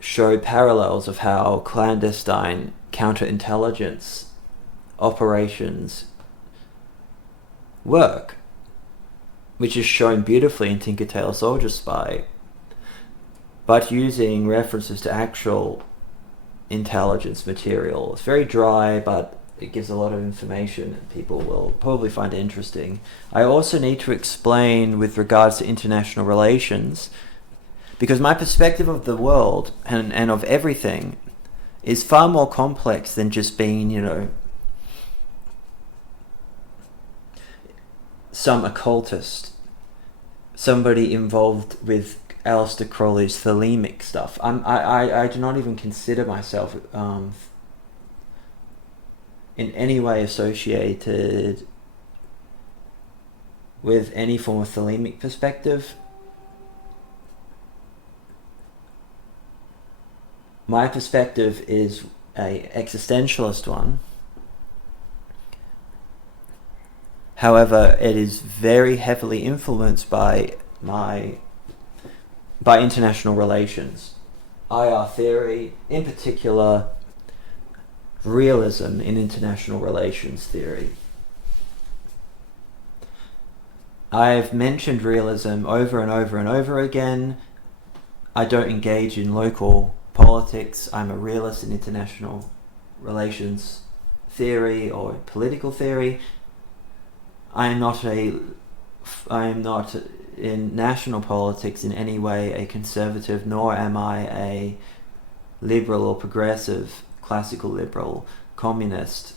show parallels of how clandestine counterintelligence operations work, which is shown beautifully in Tinker Tailor Soldier Spy, but using references to actual intelligence material. It's very dry, but it gives a lot of information and people will probably find it interesting. I also need to explain with regards to international relations, because my perspective of the world and of everything is far more complex than just being, some occultist, somebody involved with Aleister Crowley's thelemic stuff. I do not even consider myself in any way associated with any form of thelemic perspective. My perspective is a existentialist one. However, it is very heavily influenced by international relations, IR theory, in particular realism in international relations theory. I've mentioned realism over and over and over again. I don't engage in local politics. I'm a realist in international relations theory or political theory. I am not in national politics in any way a conservative, nor am I a liberal or progressive, classical liberal, communist,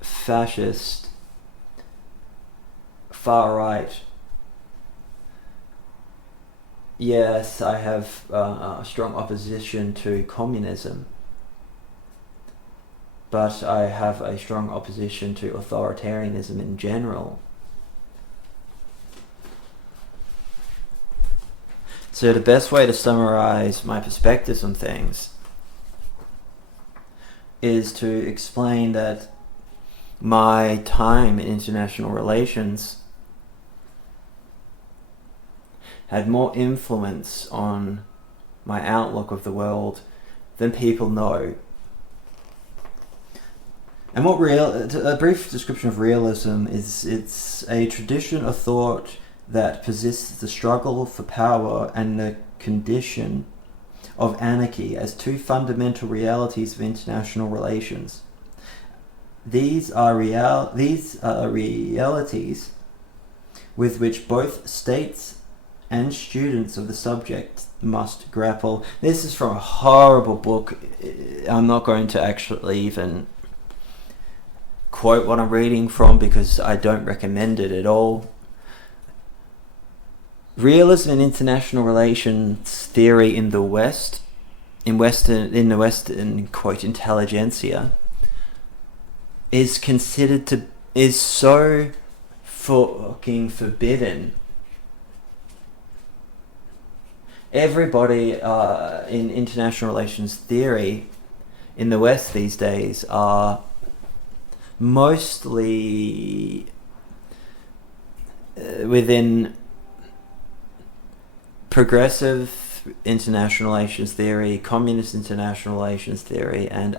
fascist, far right. Yes, I have a strong opposition to communism, but I have a strong opposition to authoritarianism in general. So the best way to summarize my perspectives on things is to explain that my time in international relations had more influence on my outlook of the world than people know. And a brief description of realism is, it's a tradition of thought that persists the struggle for power and the condition of anarchy as two fundamental realities of international relations. These are realities with which both states and students of the subject must grapple. This is from a horrible book. I'm not going to actually even quote what I'm reading from because I don't recommend it at all. realism and international relations theory in the West, in the Western quote intelligentsia, is so fucking forbidden. Everybody in international relations theory in the West these days are mostly within progressive international relations theory, communist international relations theory, and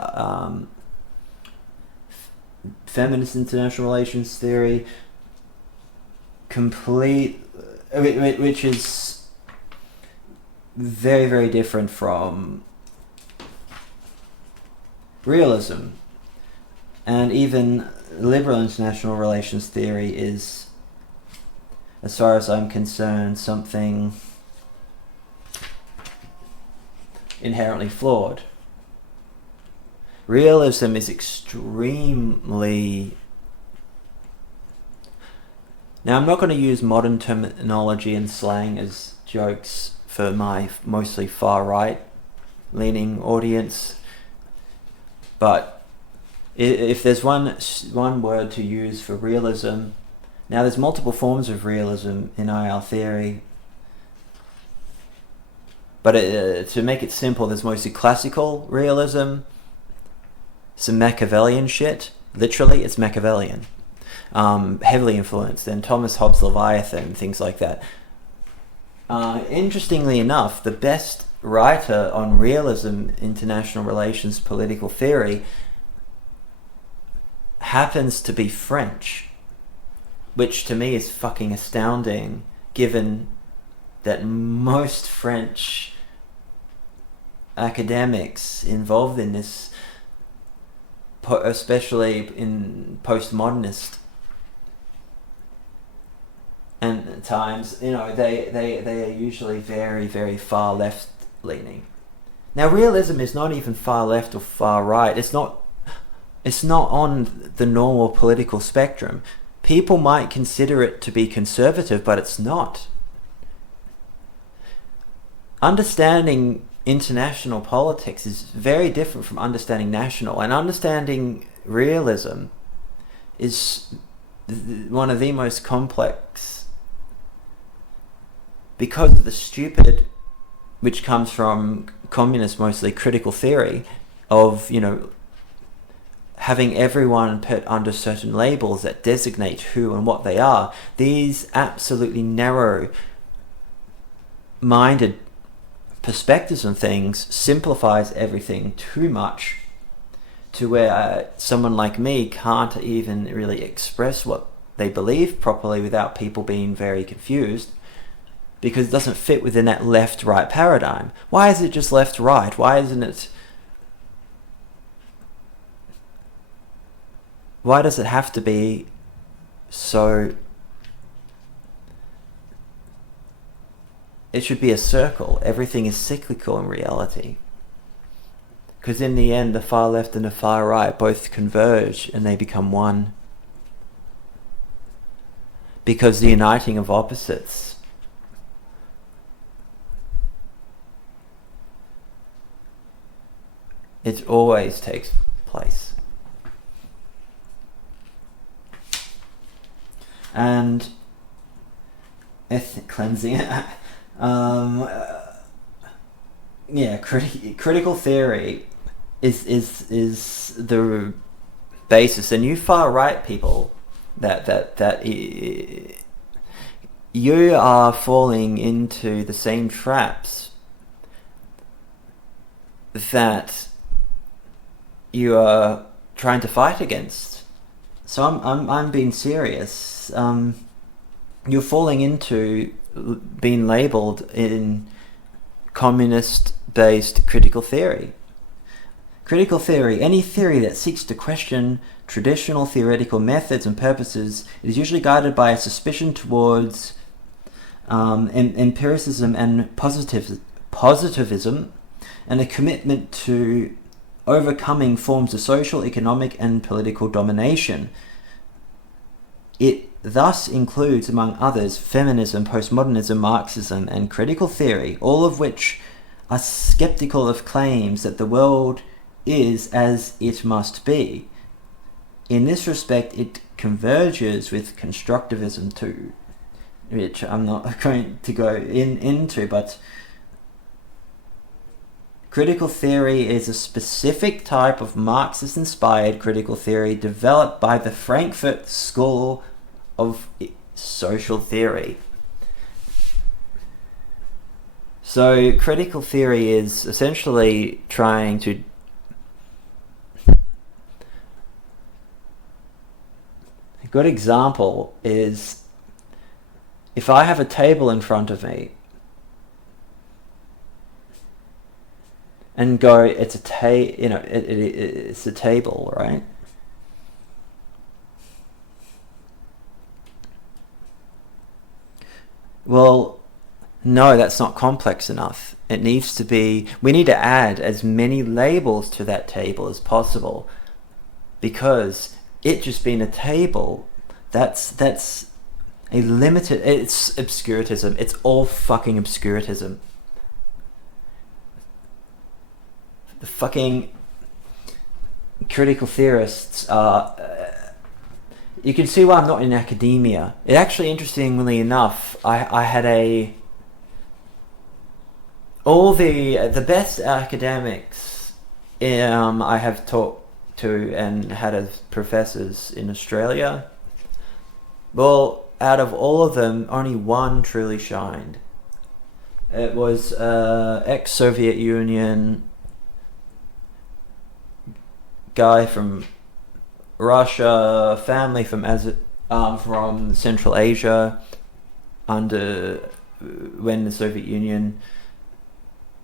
feminist international relations theory, which is very, very different from realism. And even liberal international relations theory is, as far as I'm concerned, something inherently flawed. Realism is extremely... Now, I'm not going to use modern terminology and slang as jokes for my mostly far-right leaning audience, but if there's one word to use for realism, now there's multiple forms of realism in IR theory, but to make it simple, there's mostly classical realism, some Machiavellian shit. Literally, it's Machiavellian, heavily influenced, and Thomas Hobbes' Leviathan, things like that. Interestingly enough, the best writer on realism, international relations, political theory, happens to be French, which to me is fucking astounding, given that most French academics involved in this, especially in postmodernist and times, they are usually very, very far left leaning. Now, realism is not even far left or far right. It's not on the normal political spectrum. People might consider it to be conservative, but it's not. Understanding international politics is very different from understanding national, and understanding realism is one of the most complex, because of the stupid, which comes from communist mostly, critical theory of, having everyone put under certain labels that designate who and what they are. These absolutely narrow-minded perspectives on things simplifies everything too much, to where someone like me can't even really express what they believe properly without people being very confused, because it doesn't fit within that left-right paradigm. Why is it just left-right? Why isn't it... Why does it have to be so... It should be a circle. Everything is cyclical in reality. Because in the end, the far left and the far right both converge and they become one. Because the uniting of opposites it always takes place. And ethnic cleansing. Critical theory is the basis, and you far right people that you are falling into the same traps that you are trying to fight against. So I'm being serious. You're falling into being labelled in communist-based critical theory. Critical theory, any theory that seeks to question traditional theoretical methods and purposes, is usually guided by a suspicion towards empiricism and positivism, and a commitment to overcoming forms of social, economic, and political domination. It thus includes, among others, feminism, postmodernism, Marxism, and critical theory, all of which are skeptical of claims that the world is as it must be. In this respect, it converges with constructivism too, which I'm not going to go into, but critical theory is a specific type of Marxist-inspired critical theory developed by the Frankfurt School of Social Theory. So critical theory is essentially trying to a good example is if I have a table in front of me and go, it's a table, right? Well, no, that's not complex enough. It needs to be, we need to add as many labels to that table as possible, because it just being a table, that's a limited, it's obscurantism. It's all fucking obscurantism. The fucking critical theorists are... you can see why I'm not in academia. It actually, interestingly enough, I had all the best academics I have talked to and had as professors in Australia. Well, out of all of them, only one truly shined. It was ex-Soviet Union guy from Russia, family from Central Asia, under when the Soviet Union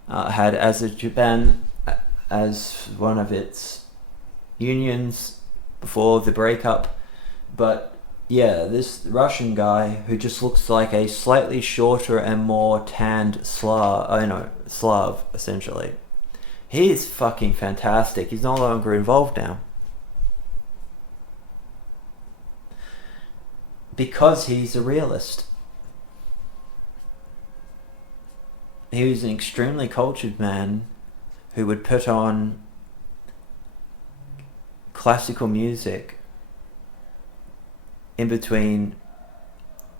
had Azerbaijan as one of its unions before the breakup. But yeah, this Russian guy who just looks like a slightly shorter and more tanned Slav, essentially. He's fucking fantastic. He's no longer involved now. Because he's a realist. He was an extremely cultured man who would put on classical music in between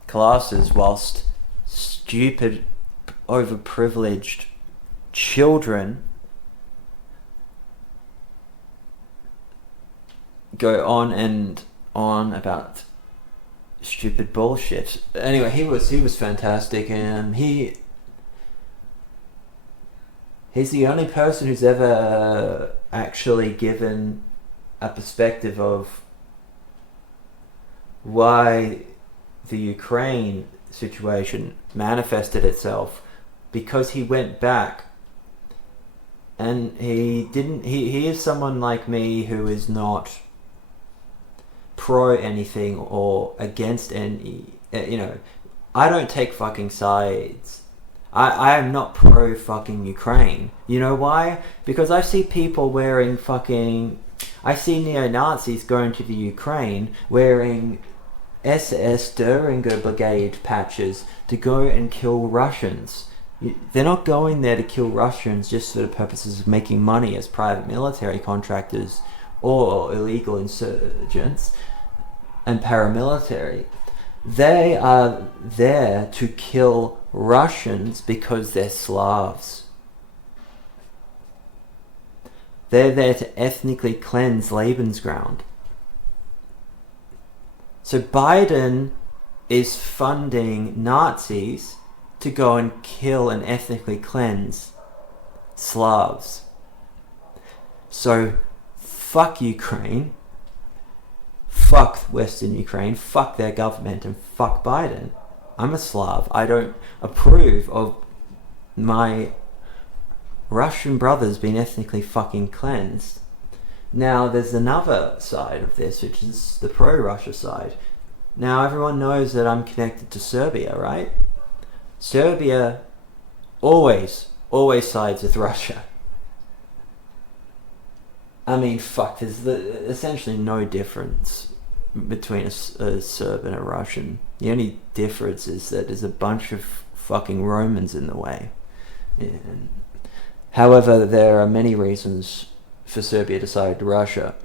classes whilst stupid, overprivileged children go on and on about stupid bullshit. Anyway, he was fantastic, and he's the only person who's ever actually given a perspective of why the Ukraine situation manifested itself, because he went back and he is someone like me who is not pro anything or against any, I don't take fucking sides. I am not pro fucking Ukraine. You know why? Because I see people wearing I see neo-Nazis going to the Ukraine wearing SS Deringer Brigade patches to go and kill Russians. They're not going there to kill Russians just for the purposes of making money as private military contractors or illegal insurgents and paramilitary. They are there to kill Russians because they're Slavs. They're there to ethnically cleanse Lebensground. So Biden is funding Nazis to go and kill and ethnically cleanse Slavs. So fuck Ukraine, fuck Western Ukraine, fuck their government, and fuck Biden. I'm a Slav. I don't approve of my Russian brothers being ethnically fucking cleansed. Now, there's another side of this, which is the pro-Russia side. Now, everyone knows that I'm connected to Serbia, right? Serbia always sides with Russia. I mean, fuck, there's essentially no difference between a Serb and a Russian. The only difference is that there's a bunch of fucking Romans in the way. And, however, there are many reasons for Serbia to side Russia.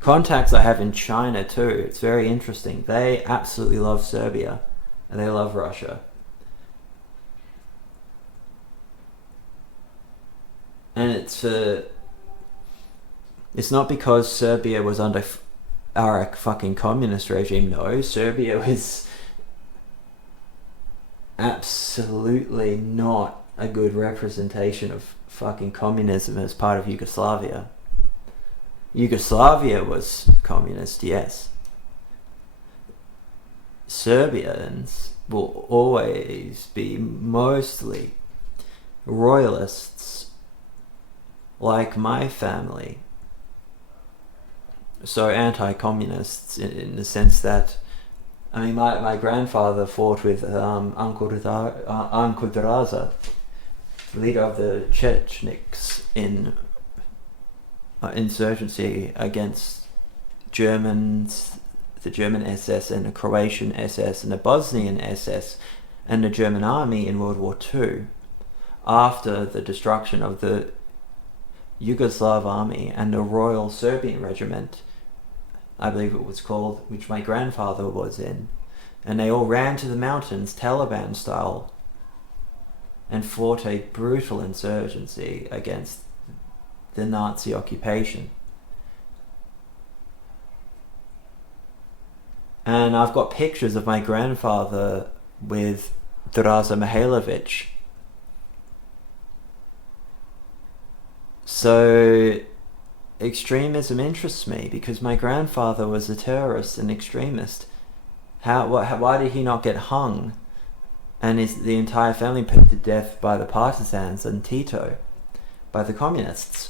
Contacts I have in China too, it's very interesting. They absolutely love Serbia and they love Russia. And it's not because Serbia was under our fucking communist regime. No, Serbia was absolutely not a good representation of fucking communism as part of Yugoslavia. Yugoslavia was communist, yes. Serbians will always be mostly royalists, like my family. So anti-communists in the sense that, I mean, my grandfather fought with Uncle Draza, leader of the Checheniks in insurgency against Germans, the German SS and the Croatian SS and the Bosnian SS and the German army in World War II, after the destruction of the Yugoslav army and the Royal Serbian Regiment, I believe it was called, which my grandfather was in. And they all ran to the mountains, Taliban style, and fought a brutal insurgency against the Nazi occupation. And I've got pictures of my grandfather with Draza Mihailovic. So extremism interests me because my grandfather was a terrorist and extremist. Why did he not get hung and the entire family put to death by the partisans and Tito, by the communists?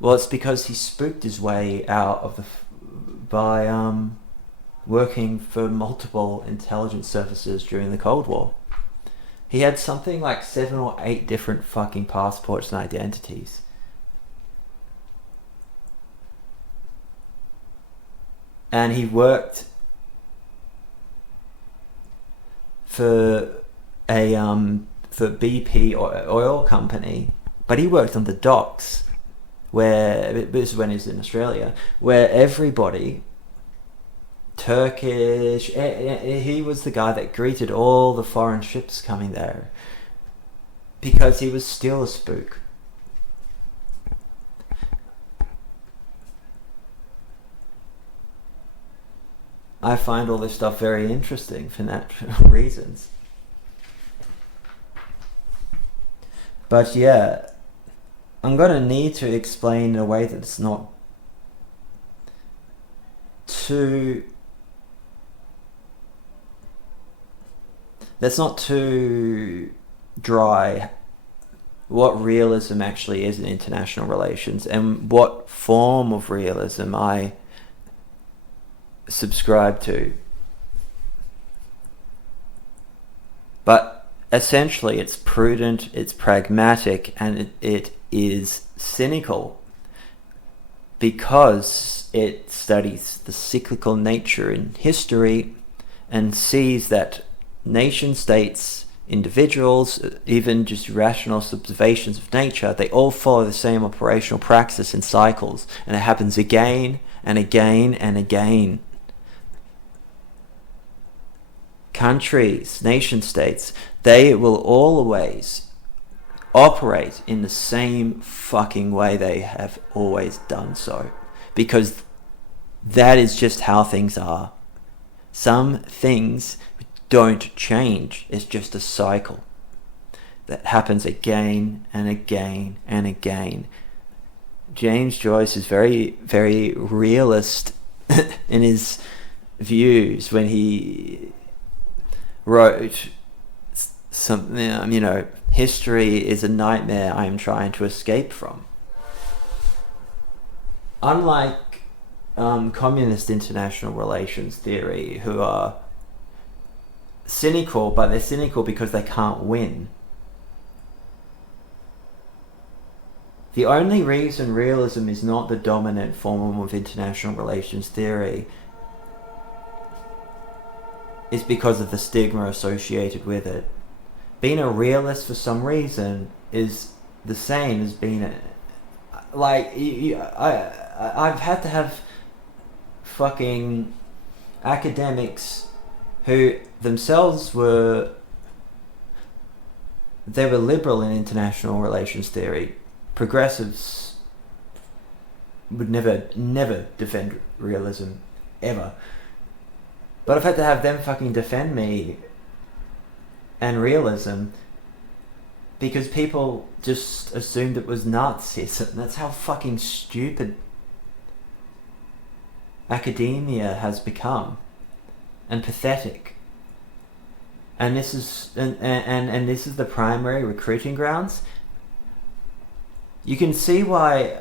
Well, it's because he spooked his way out of by working for multiple intelligence services during the Cold War. He had something like 7 or 8 different fucking passports and identities. And he worked for for BP oil company, but he worked on the docks, where this is when he was in Australia, where everybody, Turkish, he was the guy that greeted all the foreign ships coming there, because he was still a spook. I find all this stuff very interesting for natural reasons. But yeah, I'm going to need to explain in a way that's not too dry, what realism actually is in international relations and what form of realism I subscribe to. But essentially it's prudent, it's pragmatic, and it is cynical because it studies the cyclical nature in history and sees that nation states, individuals, even just rational observations of nature, they all follow the same operational praxis in cycles, and it happens again and again and again. Countries, nation states, they will always operate in the same fucking way they have always done so, because that is just how things are. Some things don't change. It's just a cycle that happens again and again and again. James Joyce is very, very realist in his views when he wrote something, history is a nightmare I am trying to escape from. Unlike communist international relations theory, who are cynical, but they're cynical because they can't win. The only reason realism is not the dominant form of international relations theory is because of the stigma associated with it. Being a realist for some reason is the same as being a... Like, I've had to have fucking academics who themselves were... They were liberal in international relations theory. Progressives would never defend realism, ever. But I've had to have them fucking defend me and realism because people just assumed it was Nazism. That's how fucking stupid academia has become, and pathetic. And this is and this is the primary recruiting grounds. You can see why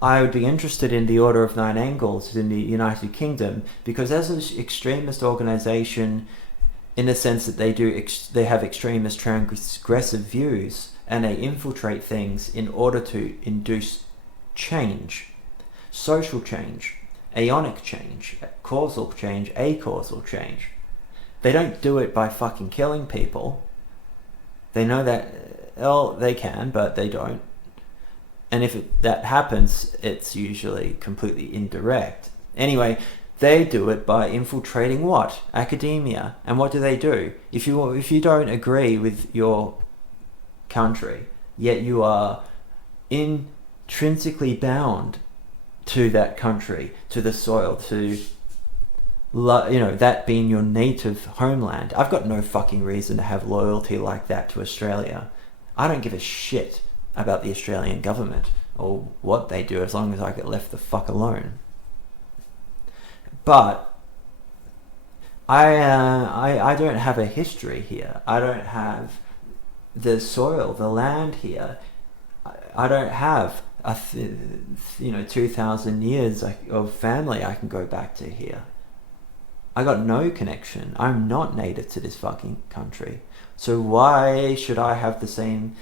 I would be interested in the Order of Nine Angles in the United Kingdom, because as an extremist organisation, in the sense that they have extremist transgressive views and they infiltrate things in order to induce change, social change, aeonic change, causal change, acausal change. They don't do it by fucking killing people. They know that, well, they can, but they don't. And if that happens, it's usually completely indirect. Anyway, they do it by infiltrating what? Academia. And what do? If you don't agree with your country, yet you are intrinsically bound to that country, to the soil, to that being your native homeland. I've got no fucking reason to have loyalty like that to Australia. I don't give a shit about the Australian government or what they do as long as I get left the fuck alone. But I don't have a history here. I don't have the soil, the land here. I don't have 2,000 years of family I can go back to here. I got no connection. I'm not native to this fucking country. So why should I have the same...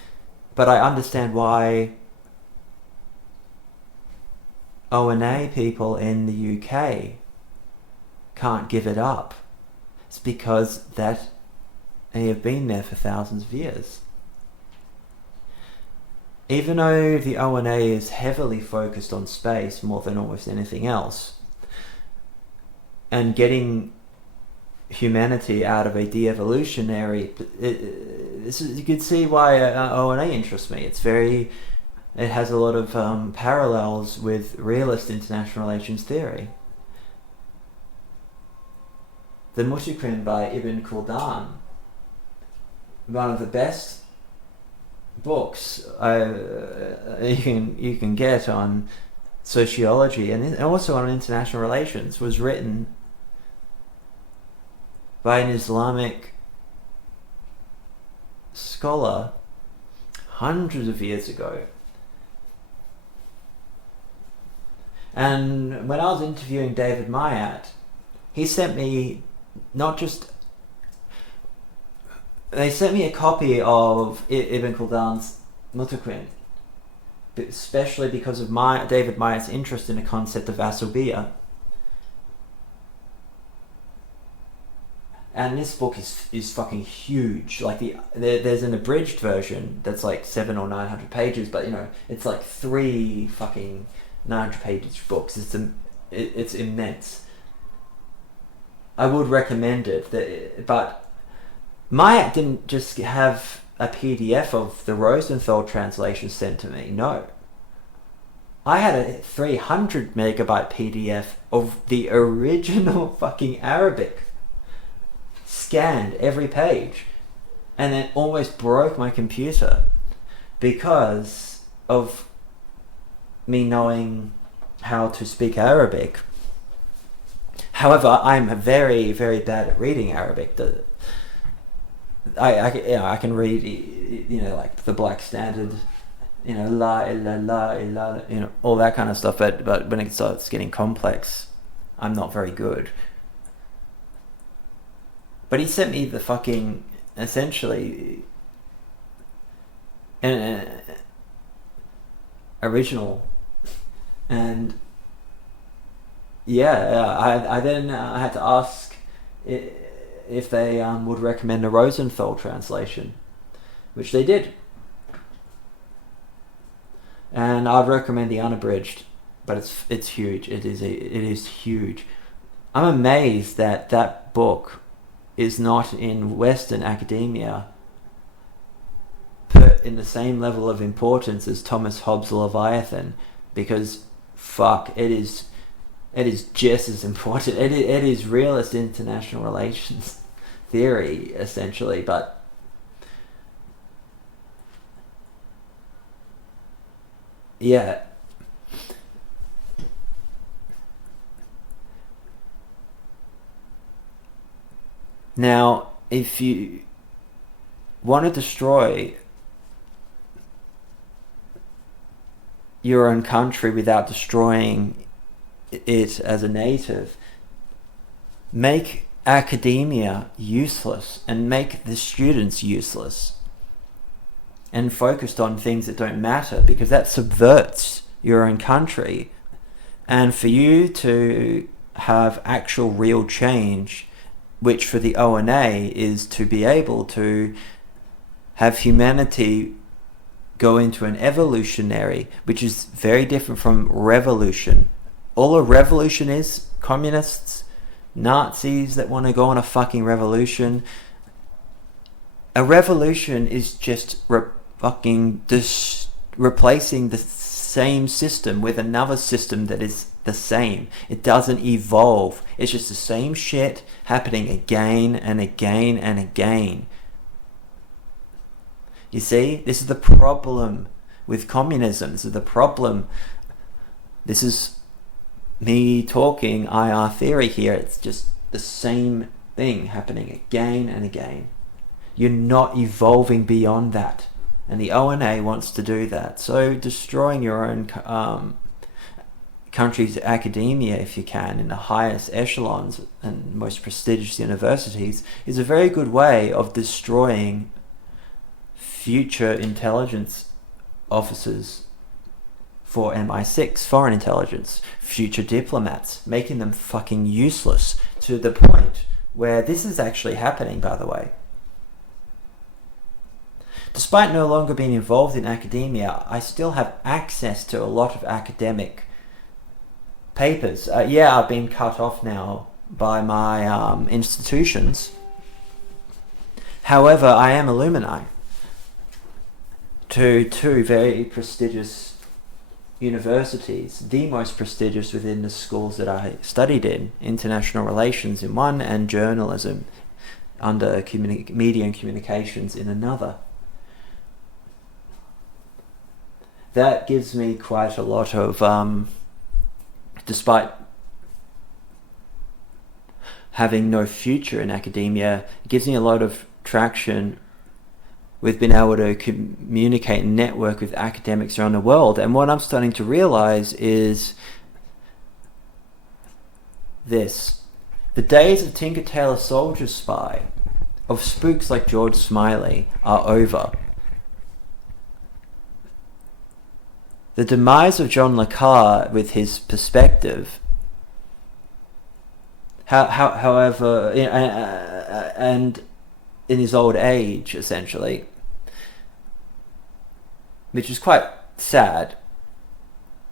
But I understand why O&A people in the UK can't give it up. It's because that they have been there for thousands of years. Even though the O&A is heavily focused on space more than almost anything else, and getting humanity out of a de-evolutionary... you could see why O&A interests me. It has a lot of parallels with realist international relations theory. The Mushikrin by Ibn Khaldun, one of the best books you can get on sociology and also on international relations, was written by an Islamic scholar hundreds of years ago. And when I was interviewing David Mayat, he sent me they sent me a copy of Ibn Khaldun's Muttaqin, especially because of David Mayat's interest in the concept of asubiyya. And this book is fucking huge. Like there's an abridged version that's like 700 or 900 pages, but it's like 3 fucking 900-page books. It's immense. I would recommend it, but Mayat didn't just have a PDF of the Rosenthal translation sent to me. No. I had a 300 megabyte PDF of the original fucking Arabic, scanned every page, and then almost broke my computer because of me knowing how to speak Arabic. However, I'm very, very bad at reading Arabic. I can read, like the Black Standard, la ilaha, all that kind of stuff. But when it starts getting complex, I'm not very good. But he sent me the fucking, essentially, an original, and I then had to ask if they would recommend a Rosenthal translation, which they did. And I'd recommend the unabridged, but it's huge. It is huge. I'm amazed that book is not in Western academia put in the same level of importance as Thomas Hobbes' Leviathan, because fuck, it is just as important. It is realist international relations theory, essentially, but yeah. Now, if you want to destroy your own country without destroying it as a native, make academia useless and make the students useless and focused on things that don't matter, because that subverts your own country. And for you to have actual real change, which for the ONA is to be able to have humanity go into an evolutionary, which is very different from revolution. All a revolution is, communists, Nazis that want to go on a fucking revolution. A revolution is just replacing the same system with another system that is the same. It doesn't evolve. It's just the same shit happening again and again and again. You see, this is the problem with communism. This is the problem. This is me talking IR theory here. It's just the same thing happening again and again. You're not evolving beyond that. And the ONA wants to do that. So destroying your own country's academia, if you can, in the highest echelons and most prestigious universities, is a very good way of destroying future intelligence officers for MI6, foreign intelligence, future diplomats, making them fucking useless, to the point where this is actually happening, by the way. Despite no longer being involved in academia, I still have access to a lot of academic papers. I've been cut off now by my institutions. However, I am alumni to two very prestigious universities, the most prestigious within the schools that I studied in, international relations in one and journalism under media and communications in another. That gives me quite a lot of, despite having no future in academia, it gives me a lot of traction with being able to communicate and network with academics around the world. And what I'm starting to realize is this. The days of Tinker Tailor Soldier Spy, of spooks like George Smiley, are over. The demise of John le Carré with his perspective, however, and in his old age, essentially, which is quite sad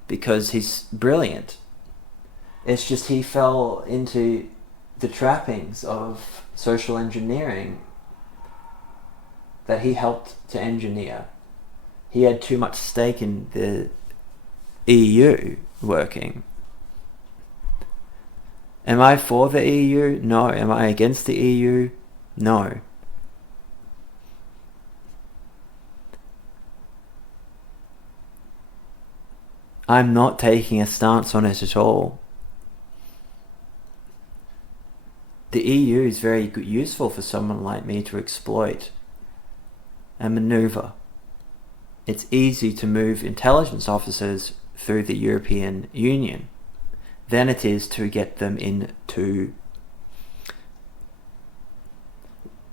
because he's brilliant. It's just he fell into the trappings of social engineering that he helped to engineer. He had too much stake in the EU working. Am I for the EU? No. Am I against the EU? No. I'm not taking a stance on it at all. The EU is very useful for someone like me to exploit and maneuver. It's easy to move intelligence officers through the European Union than it is to get them into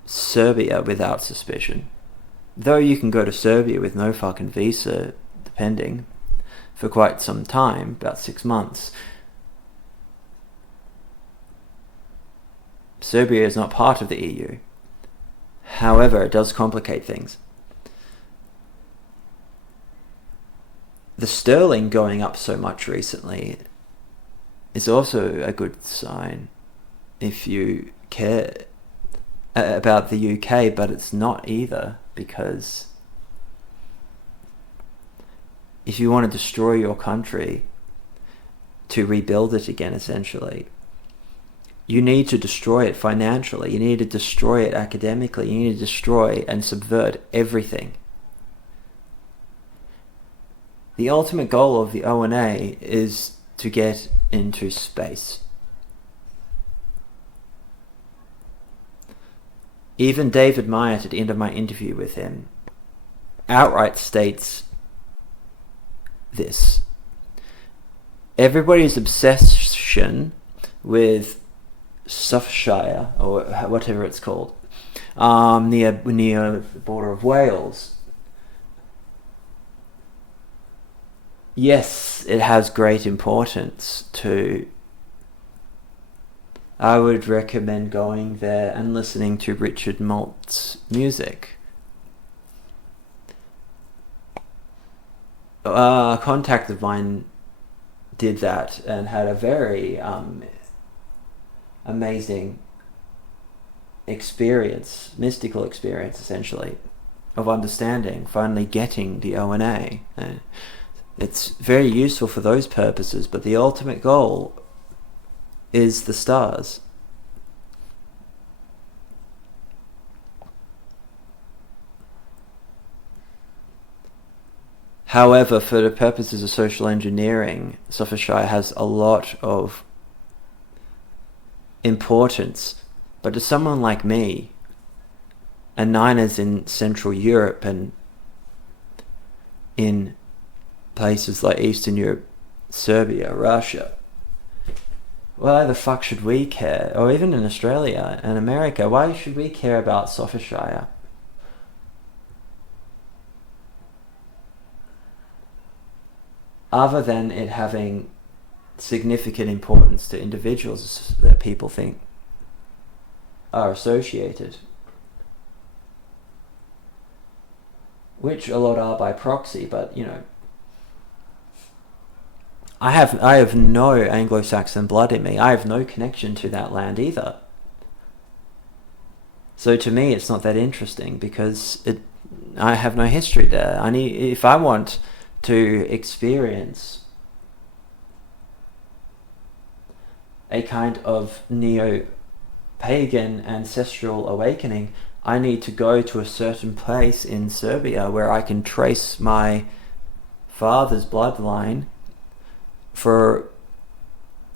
Serbia without suspicion. Though you can go to Serbia with no fucking visa, depending, for quite some time, about 6 months. Serbia is not part of the EU. However, it does complicate things. The sterling going up so much recently is also a good sign if you care about the UK, but it's not either, because if you want to destroy your country to rebuild it again, essentially, you need to destroy it financially, you need to destroy it academically, you need to destroy and subvert everything. The ultimate goal of the ONA is to get into space. Even David Myatt, at the end of my interview with him, outright states this. Everybody's obsession with Suffolkshire, or whatever it's called, near the border of Wales. Yes, it has great importance to... I would recommend going there and listening to Richard Malt's music. A contact of mine did that and had a very amazing experience, mystical experience essentially, of understanding, finally getting the ONA. It's very useful for those purposes, but the ultimate goal is the stars. However, for the purposes of social engineering, Suffolkshire has a lot of importance. But to someone like me, and Nina's in Central Europe and in places like Eastern Europe, Serbia, Russia, why the fuck should we care? Or even in Australia and America, why should we care about Suffolkshire? Other than it having significant importance to individuals that people think are associated, which a lot are by proxy, but you know, I have no Anglo-Saxon blood in me. I have no connection to that land either. So to me, it's not that interesting because I have no history there. If I want to experience a kind of neo-pagan ancestral awakening, I need to go to a certain place in Serbia where I can trace my father's bloodline for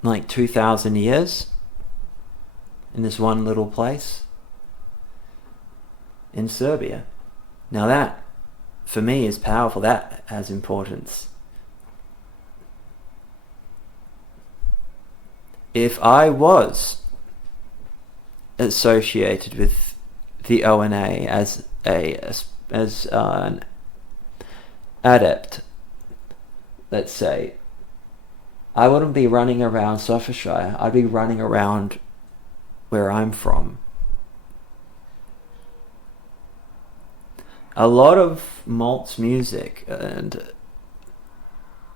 like 2,000 years in this one little place in Serbia. Now that, for me, is powerful. That has importance. If I was associated with the ONA as an adept, let's say, I wouldn't be running around Suffolkshire. I'd be running around where I'm from. A lot of Malt's music, and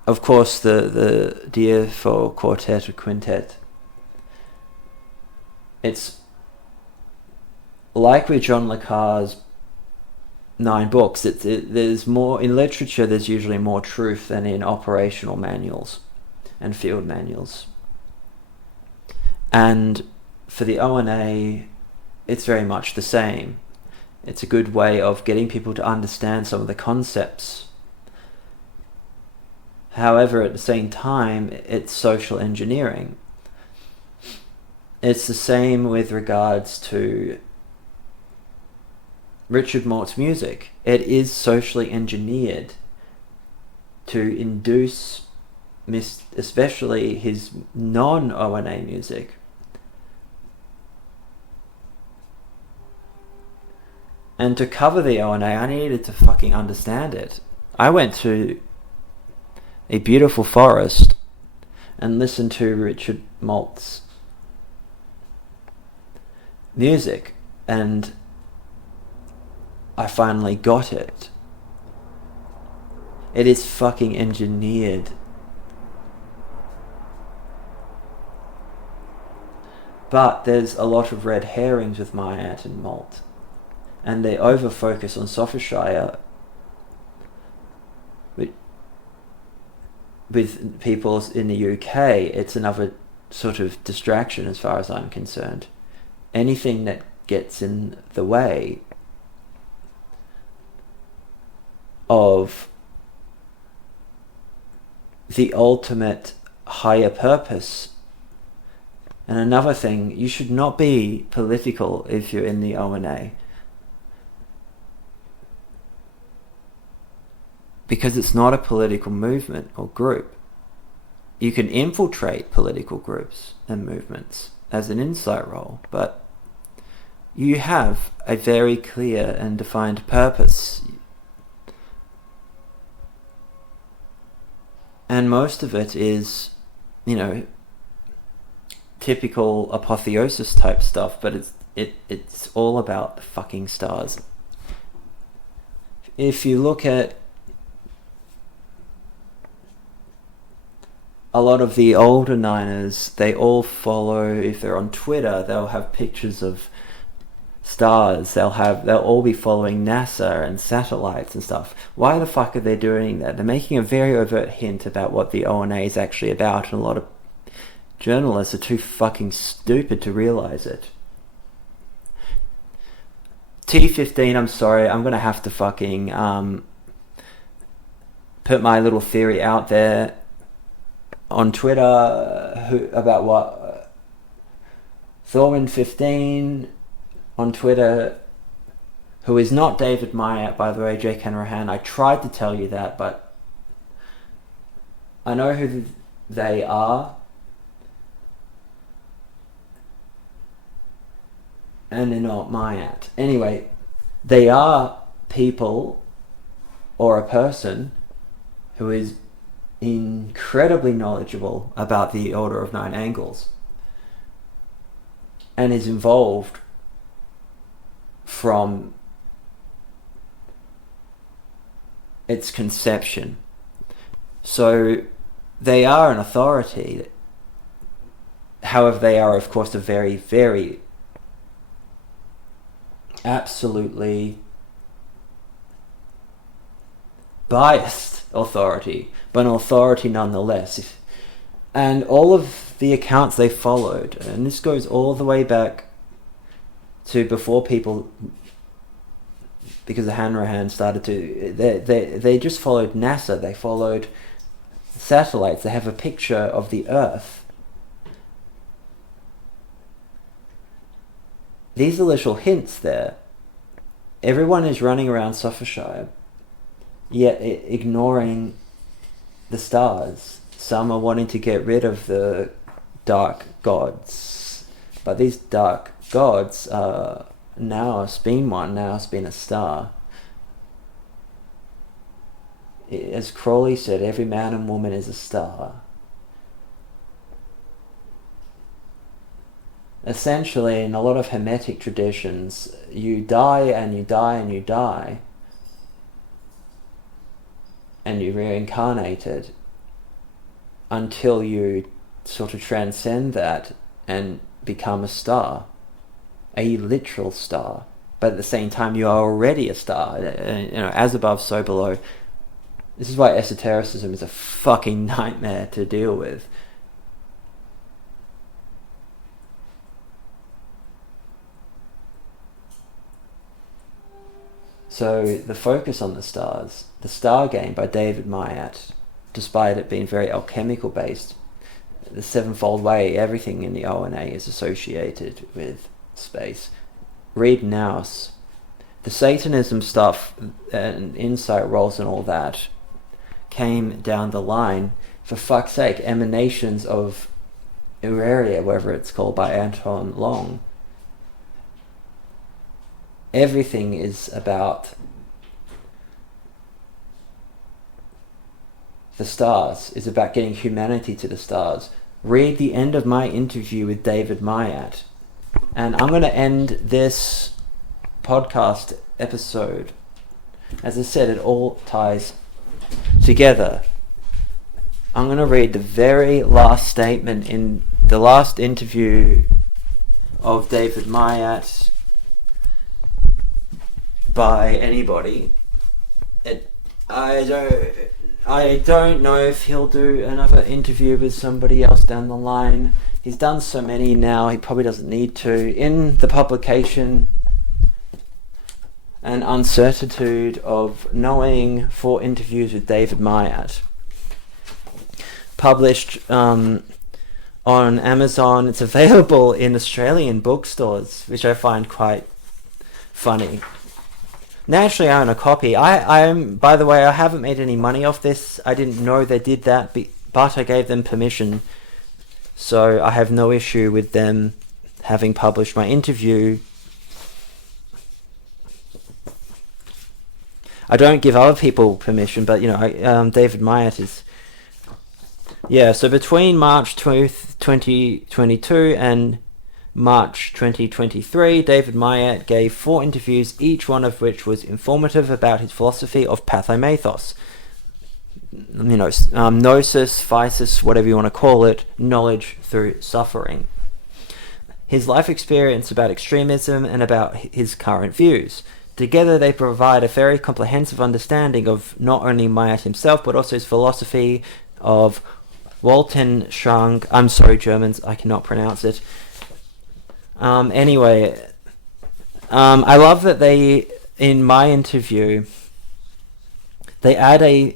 of course the Dear for Quartet or Quintet, it's like with John le Carre's 9 books. There's more in literature. There's usually more truth than in operational manuals and field manuals. And for the ONA, it's very much the same. It's a good way of getting people to understand some of the concepts. However, at the same time, it's social engineering. It's the same with regards to Richard Malt's music. It is socially engineered to induce, especially his non-ONA music, and to cover the ONA, I needed to fucking understand it. I went to a beautiful forest and listened to Richard Malt's music, and I finally got it. It is fucking engineered. But there's a lot of red herrings with Myatt and Malt. And they over-focus on Sophishire with people in the UK. It's another sort of distraction as far as I'm concerned. Anything that gets in the way of the ultimate higher purpose. And another thing, you should not be political if you're in the ONA. Because it's not a political movement or group. You can infiltrate political groups and movements as an insight role, but you have a very clear and defined purpose. And most of it is, typical apotheosis type stuff, but it's all about the fucking stars. If you look at a lot of the older Niners, they all follow, if they're on Twitter, they'll have pictures of stars. They'll all be following NASA and satellites and stuff. Why the fuck are they doing that? They're making a very overt hint about what the ONA is actually about, and a lot of journalists are too fucking stupid to realize it. T15, I'm sorry, I'm gonna have to fucking put my little theory out there on Twitter about what Thorman15 on Twitter, who is not David Myatt, by the way, Jake Hanrahan. I tried to tell you that, but I know who they are. And they're not Myatt. Anyway, they are people or a person who is incredibly knowledgeable about the Order of Nine Angles and is involved from its conception. So they are an authority. However, they are, of course, a very, very absolutely biased authority, but an authority nonetheless. And all of the accounts they followed, and this goes all the way back to before people, because the Hanrahan started to, they just followed NASA, they followed satellites, they have a picture of the Earth. These are little hints there. Everyone is running around Sophishire, yet ignoring the stars. Some are wanting to get rid of the dark gods, but these dark gods are now it's been one, now it's been a star. As Crowley said, every man and woman is a star. Essentially, in a lot of Hermetic traditions, you die and you die and you die, and you're reincarnated until you sort of transcend that and become a star, a literal star. But at the same time, you are already a star. As above, so below. This is why esotericism is a fucking nightmare to deal with. So the focus on the stars, the Star Game by David Myatt, despite it being very alchemical based, the sevenfold way, everything in the ONA is associated with space. Read Naus. The Satanism stuff and insight roles and all that came down the line, for fuck's sake, emanations of Uraria, whatever it's called, by Anton Long. Everything is about the stars, is about getting humanity to the stars. Read the end of my interview with David Myatt. And I'm going to end this podcast episode. As I said, it all ties together. I'm going to read the very last statement in the last interview of David Mayat by anybody. I don't know if he'll do another interview with somebody else down the line. He's done so many now, he probably doesn't need to. In the publication, An Uncertitude of Knowing 4 Interviews with David Mayat, published on Amazon. It's available in Australian bookstores, which I find quite funny. Naturally, I own a copy. I'm, by the way, I haven't made any money off this. I didn't know they did that, but I gave them permission. So I have no issue with them having published my interview. I don't give other people permission, but, David Mayat is... Yeah, so between March 2022 and March 2023, David Mayat gave 4 interviews, each one of which was informative about his philosophy of pathomethos. Gnosis, physis, whatever you want to call it, knowledge through suffering. His life experience about extremism and about his current views. Together they provide a very comprehensive understanding of not only Mayat himself, but also his philosophy of Weltanschauung. I'm sorry, Germans, I cannot pronounce it. I love that they, in my interview, they add a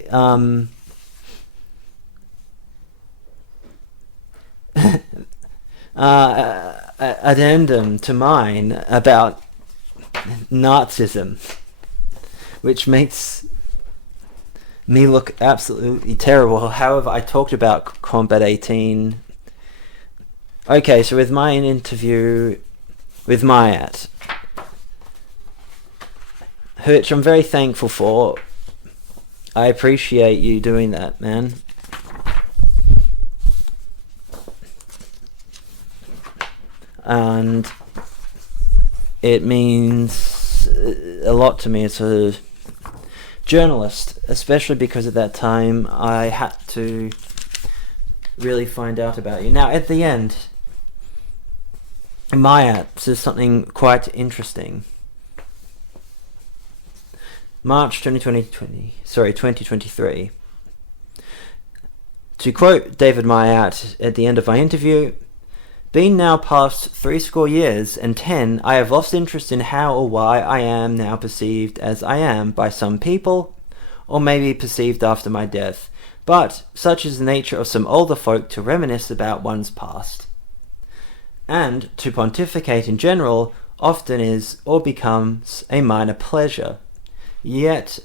addendum to mine about Nazism, which makes me look absolutely terrible. However, I talked about Combat 18. Okay, so with my interview with Mayat, which I'm very thankful for. I appreciate you doing that, man. And it means a lot to me as a journalist, especially because at that time I had to really find out about you. Now, at the end, Mayat says something quite interesting. March 2023. To quote David Mayat at the end of my interview, "Being now past 70 years and 10, I have lost interest in how or why I am now perceived as I am by some people, or maybe perceived after my death. But such is the nature of some older folk to reminisce about one's past. And to pontificate in general often is or becomes a minor pleasure. Yet,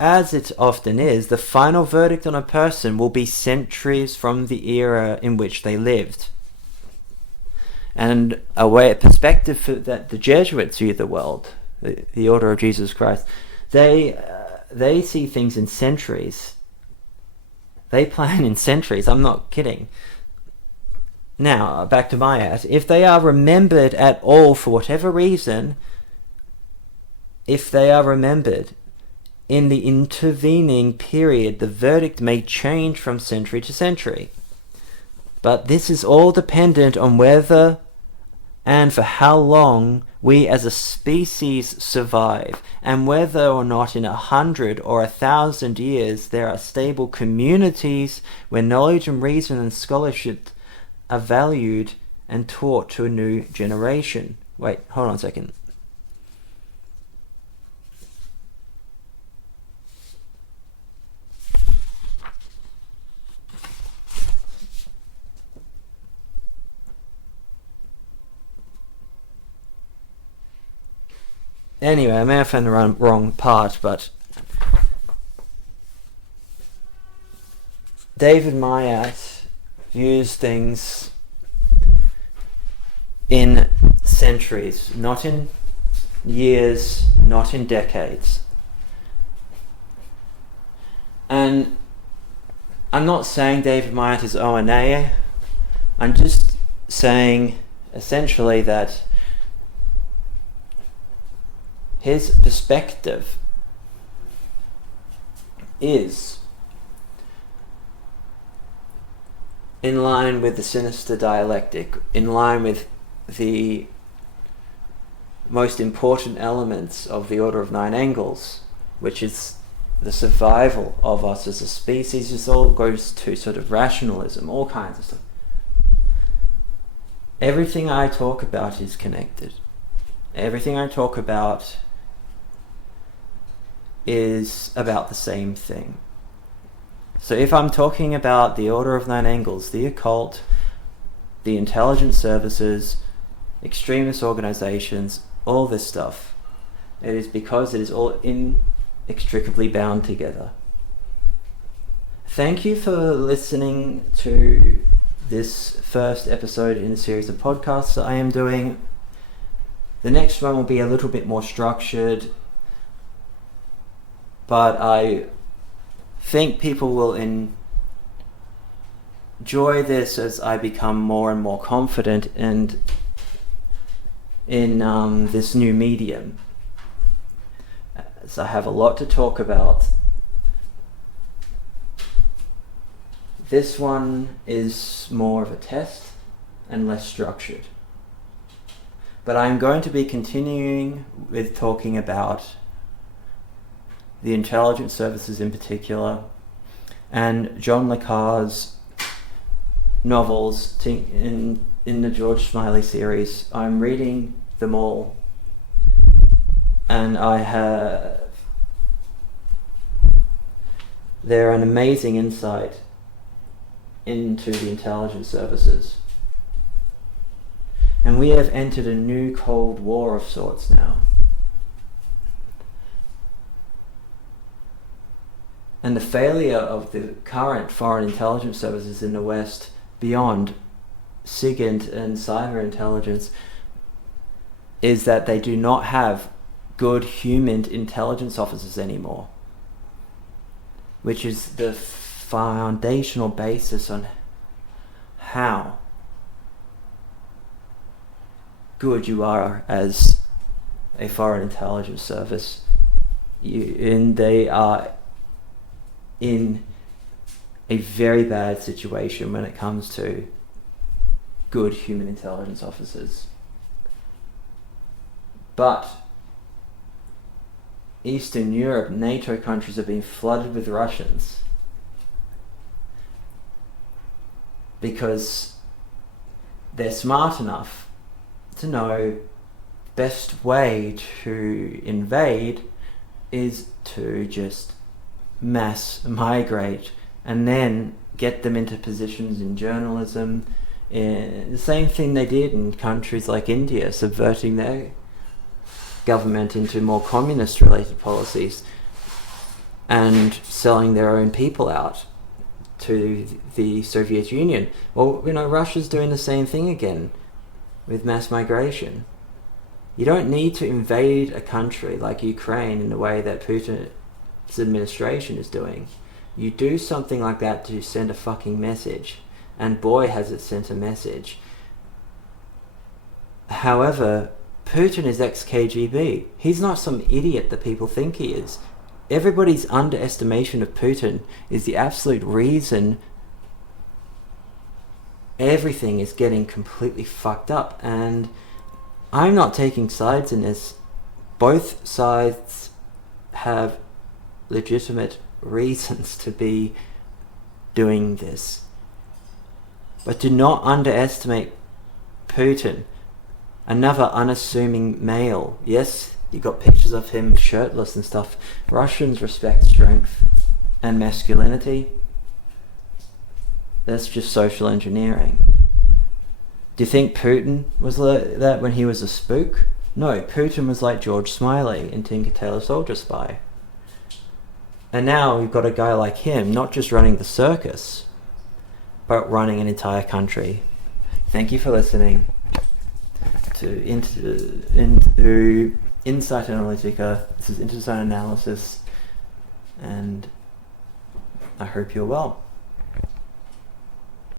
as it often is, the final verdict on a person will be centuries from the era in which they lived." And a perspective that the Jesuits view the world, the Order of Jesus Christ, they see things in centuries. They plan in centuries. I'm not kidding. Now, back to Mayat. If they are remembered at all for whatever reason, if they are remembered in the intervening period, the verdict may change from century to century. But this is all dependent on whether and for how long we as a species survive, and whether or not in 100 or 1,000 years there are stable communities where knowledge and reason and scholarship are valued and taught to a new generation. Wait, hold on a second. Anyway, I may have found the wrong part, but David Mayat views things in centuries, not in years, not in decades. And I'm not saying David Mayat is O&A. I'm just saying essentially that his perspective is in line with the sinister dialectic, in line with the most important elements of the Order of Nine Angles, which is the survival of us as a species. This all goes to sort of rationalism, all kinds of stuff. Everything I talk about is connected. Everything I talk about is about the same thing. So if I'm talking about the Order of Nine Angles, the occult, the intelligence services, extremist organizations, all this stuff, it is because it is all inextricably bound together. Thank you for listening to this first episode in a series of podcasts that I am doing. The next one will be a little bit more structured, but I think people will enjoy this as I become more and more confident in this new medium. So I have a lot to talk about. This one is more of a test and less structured. But I'm going to be continuing with talking about the intelligence services in particular, and John le Carre's novels in the George Smiley series. I'm reading them all, and they're an amazing insight into the intelligence services. And we have entered a new Cold War of sorts now. And the failure of the current foreign intelligence services in the West, beyond SIGINT and cyber intelligence, is that they do not have good human intelligence officers anymore, which is the foundational basis on how good you are as a foreign intelligence service. And they are in a very bad situation when it comes to good human intelligence officers. But Eastern Europe, NATO countries have been flooded with Russians because they're smart enough to know the best way to invade is to just mass migrate and then get them into positions in journalism. The same thing they did in countries like India, subverting their government into more communist related policies and selling their own people out to the Soviet Union. Well, Russia's doing the same thing again with mass migration. You don't need to invade a country like Ukraine in the way that Putin's administration is doing. You do something like that to send a fucking message, and boy has it sent a message. However, Putin is ex-KGB. He's not some idiot that people think he is. Everybody's underestimation of Putin is the absolute reason everything is getting completely fucked up. And I'm not taking sides in this. Both sides have legitimate reasons to be doing this. But do not underestimate Putin. Another unassuming male. Yes, you got pictures of him shirtless and stuff. Russians respect strength and masculinity. That's just social engineering. Do you think Putin was like that when he was a spook? No, Putin was like George Smiley in Tinker Tailor Soldier Spy. And now we've got a guy like him, not just running the circus, but running an entire country. Thank you for listening to Insight Analytica. This is Interzone analysis, and I hope you're well.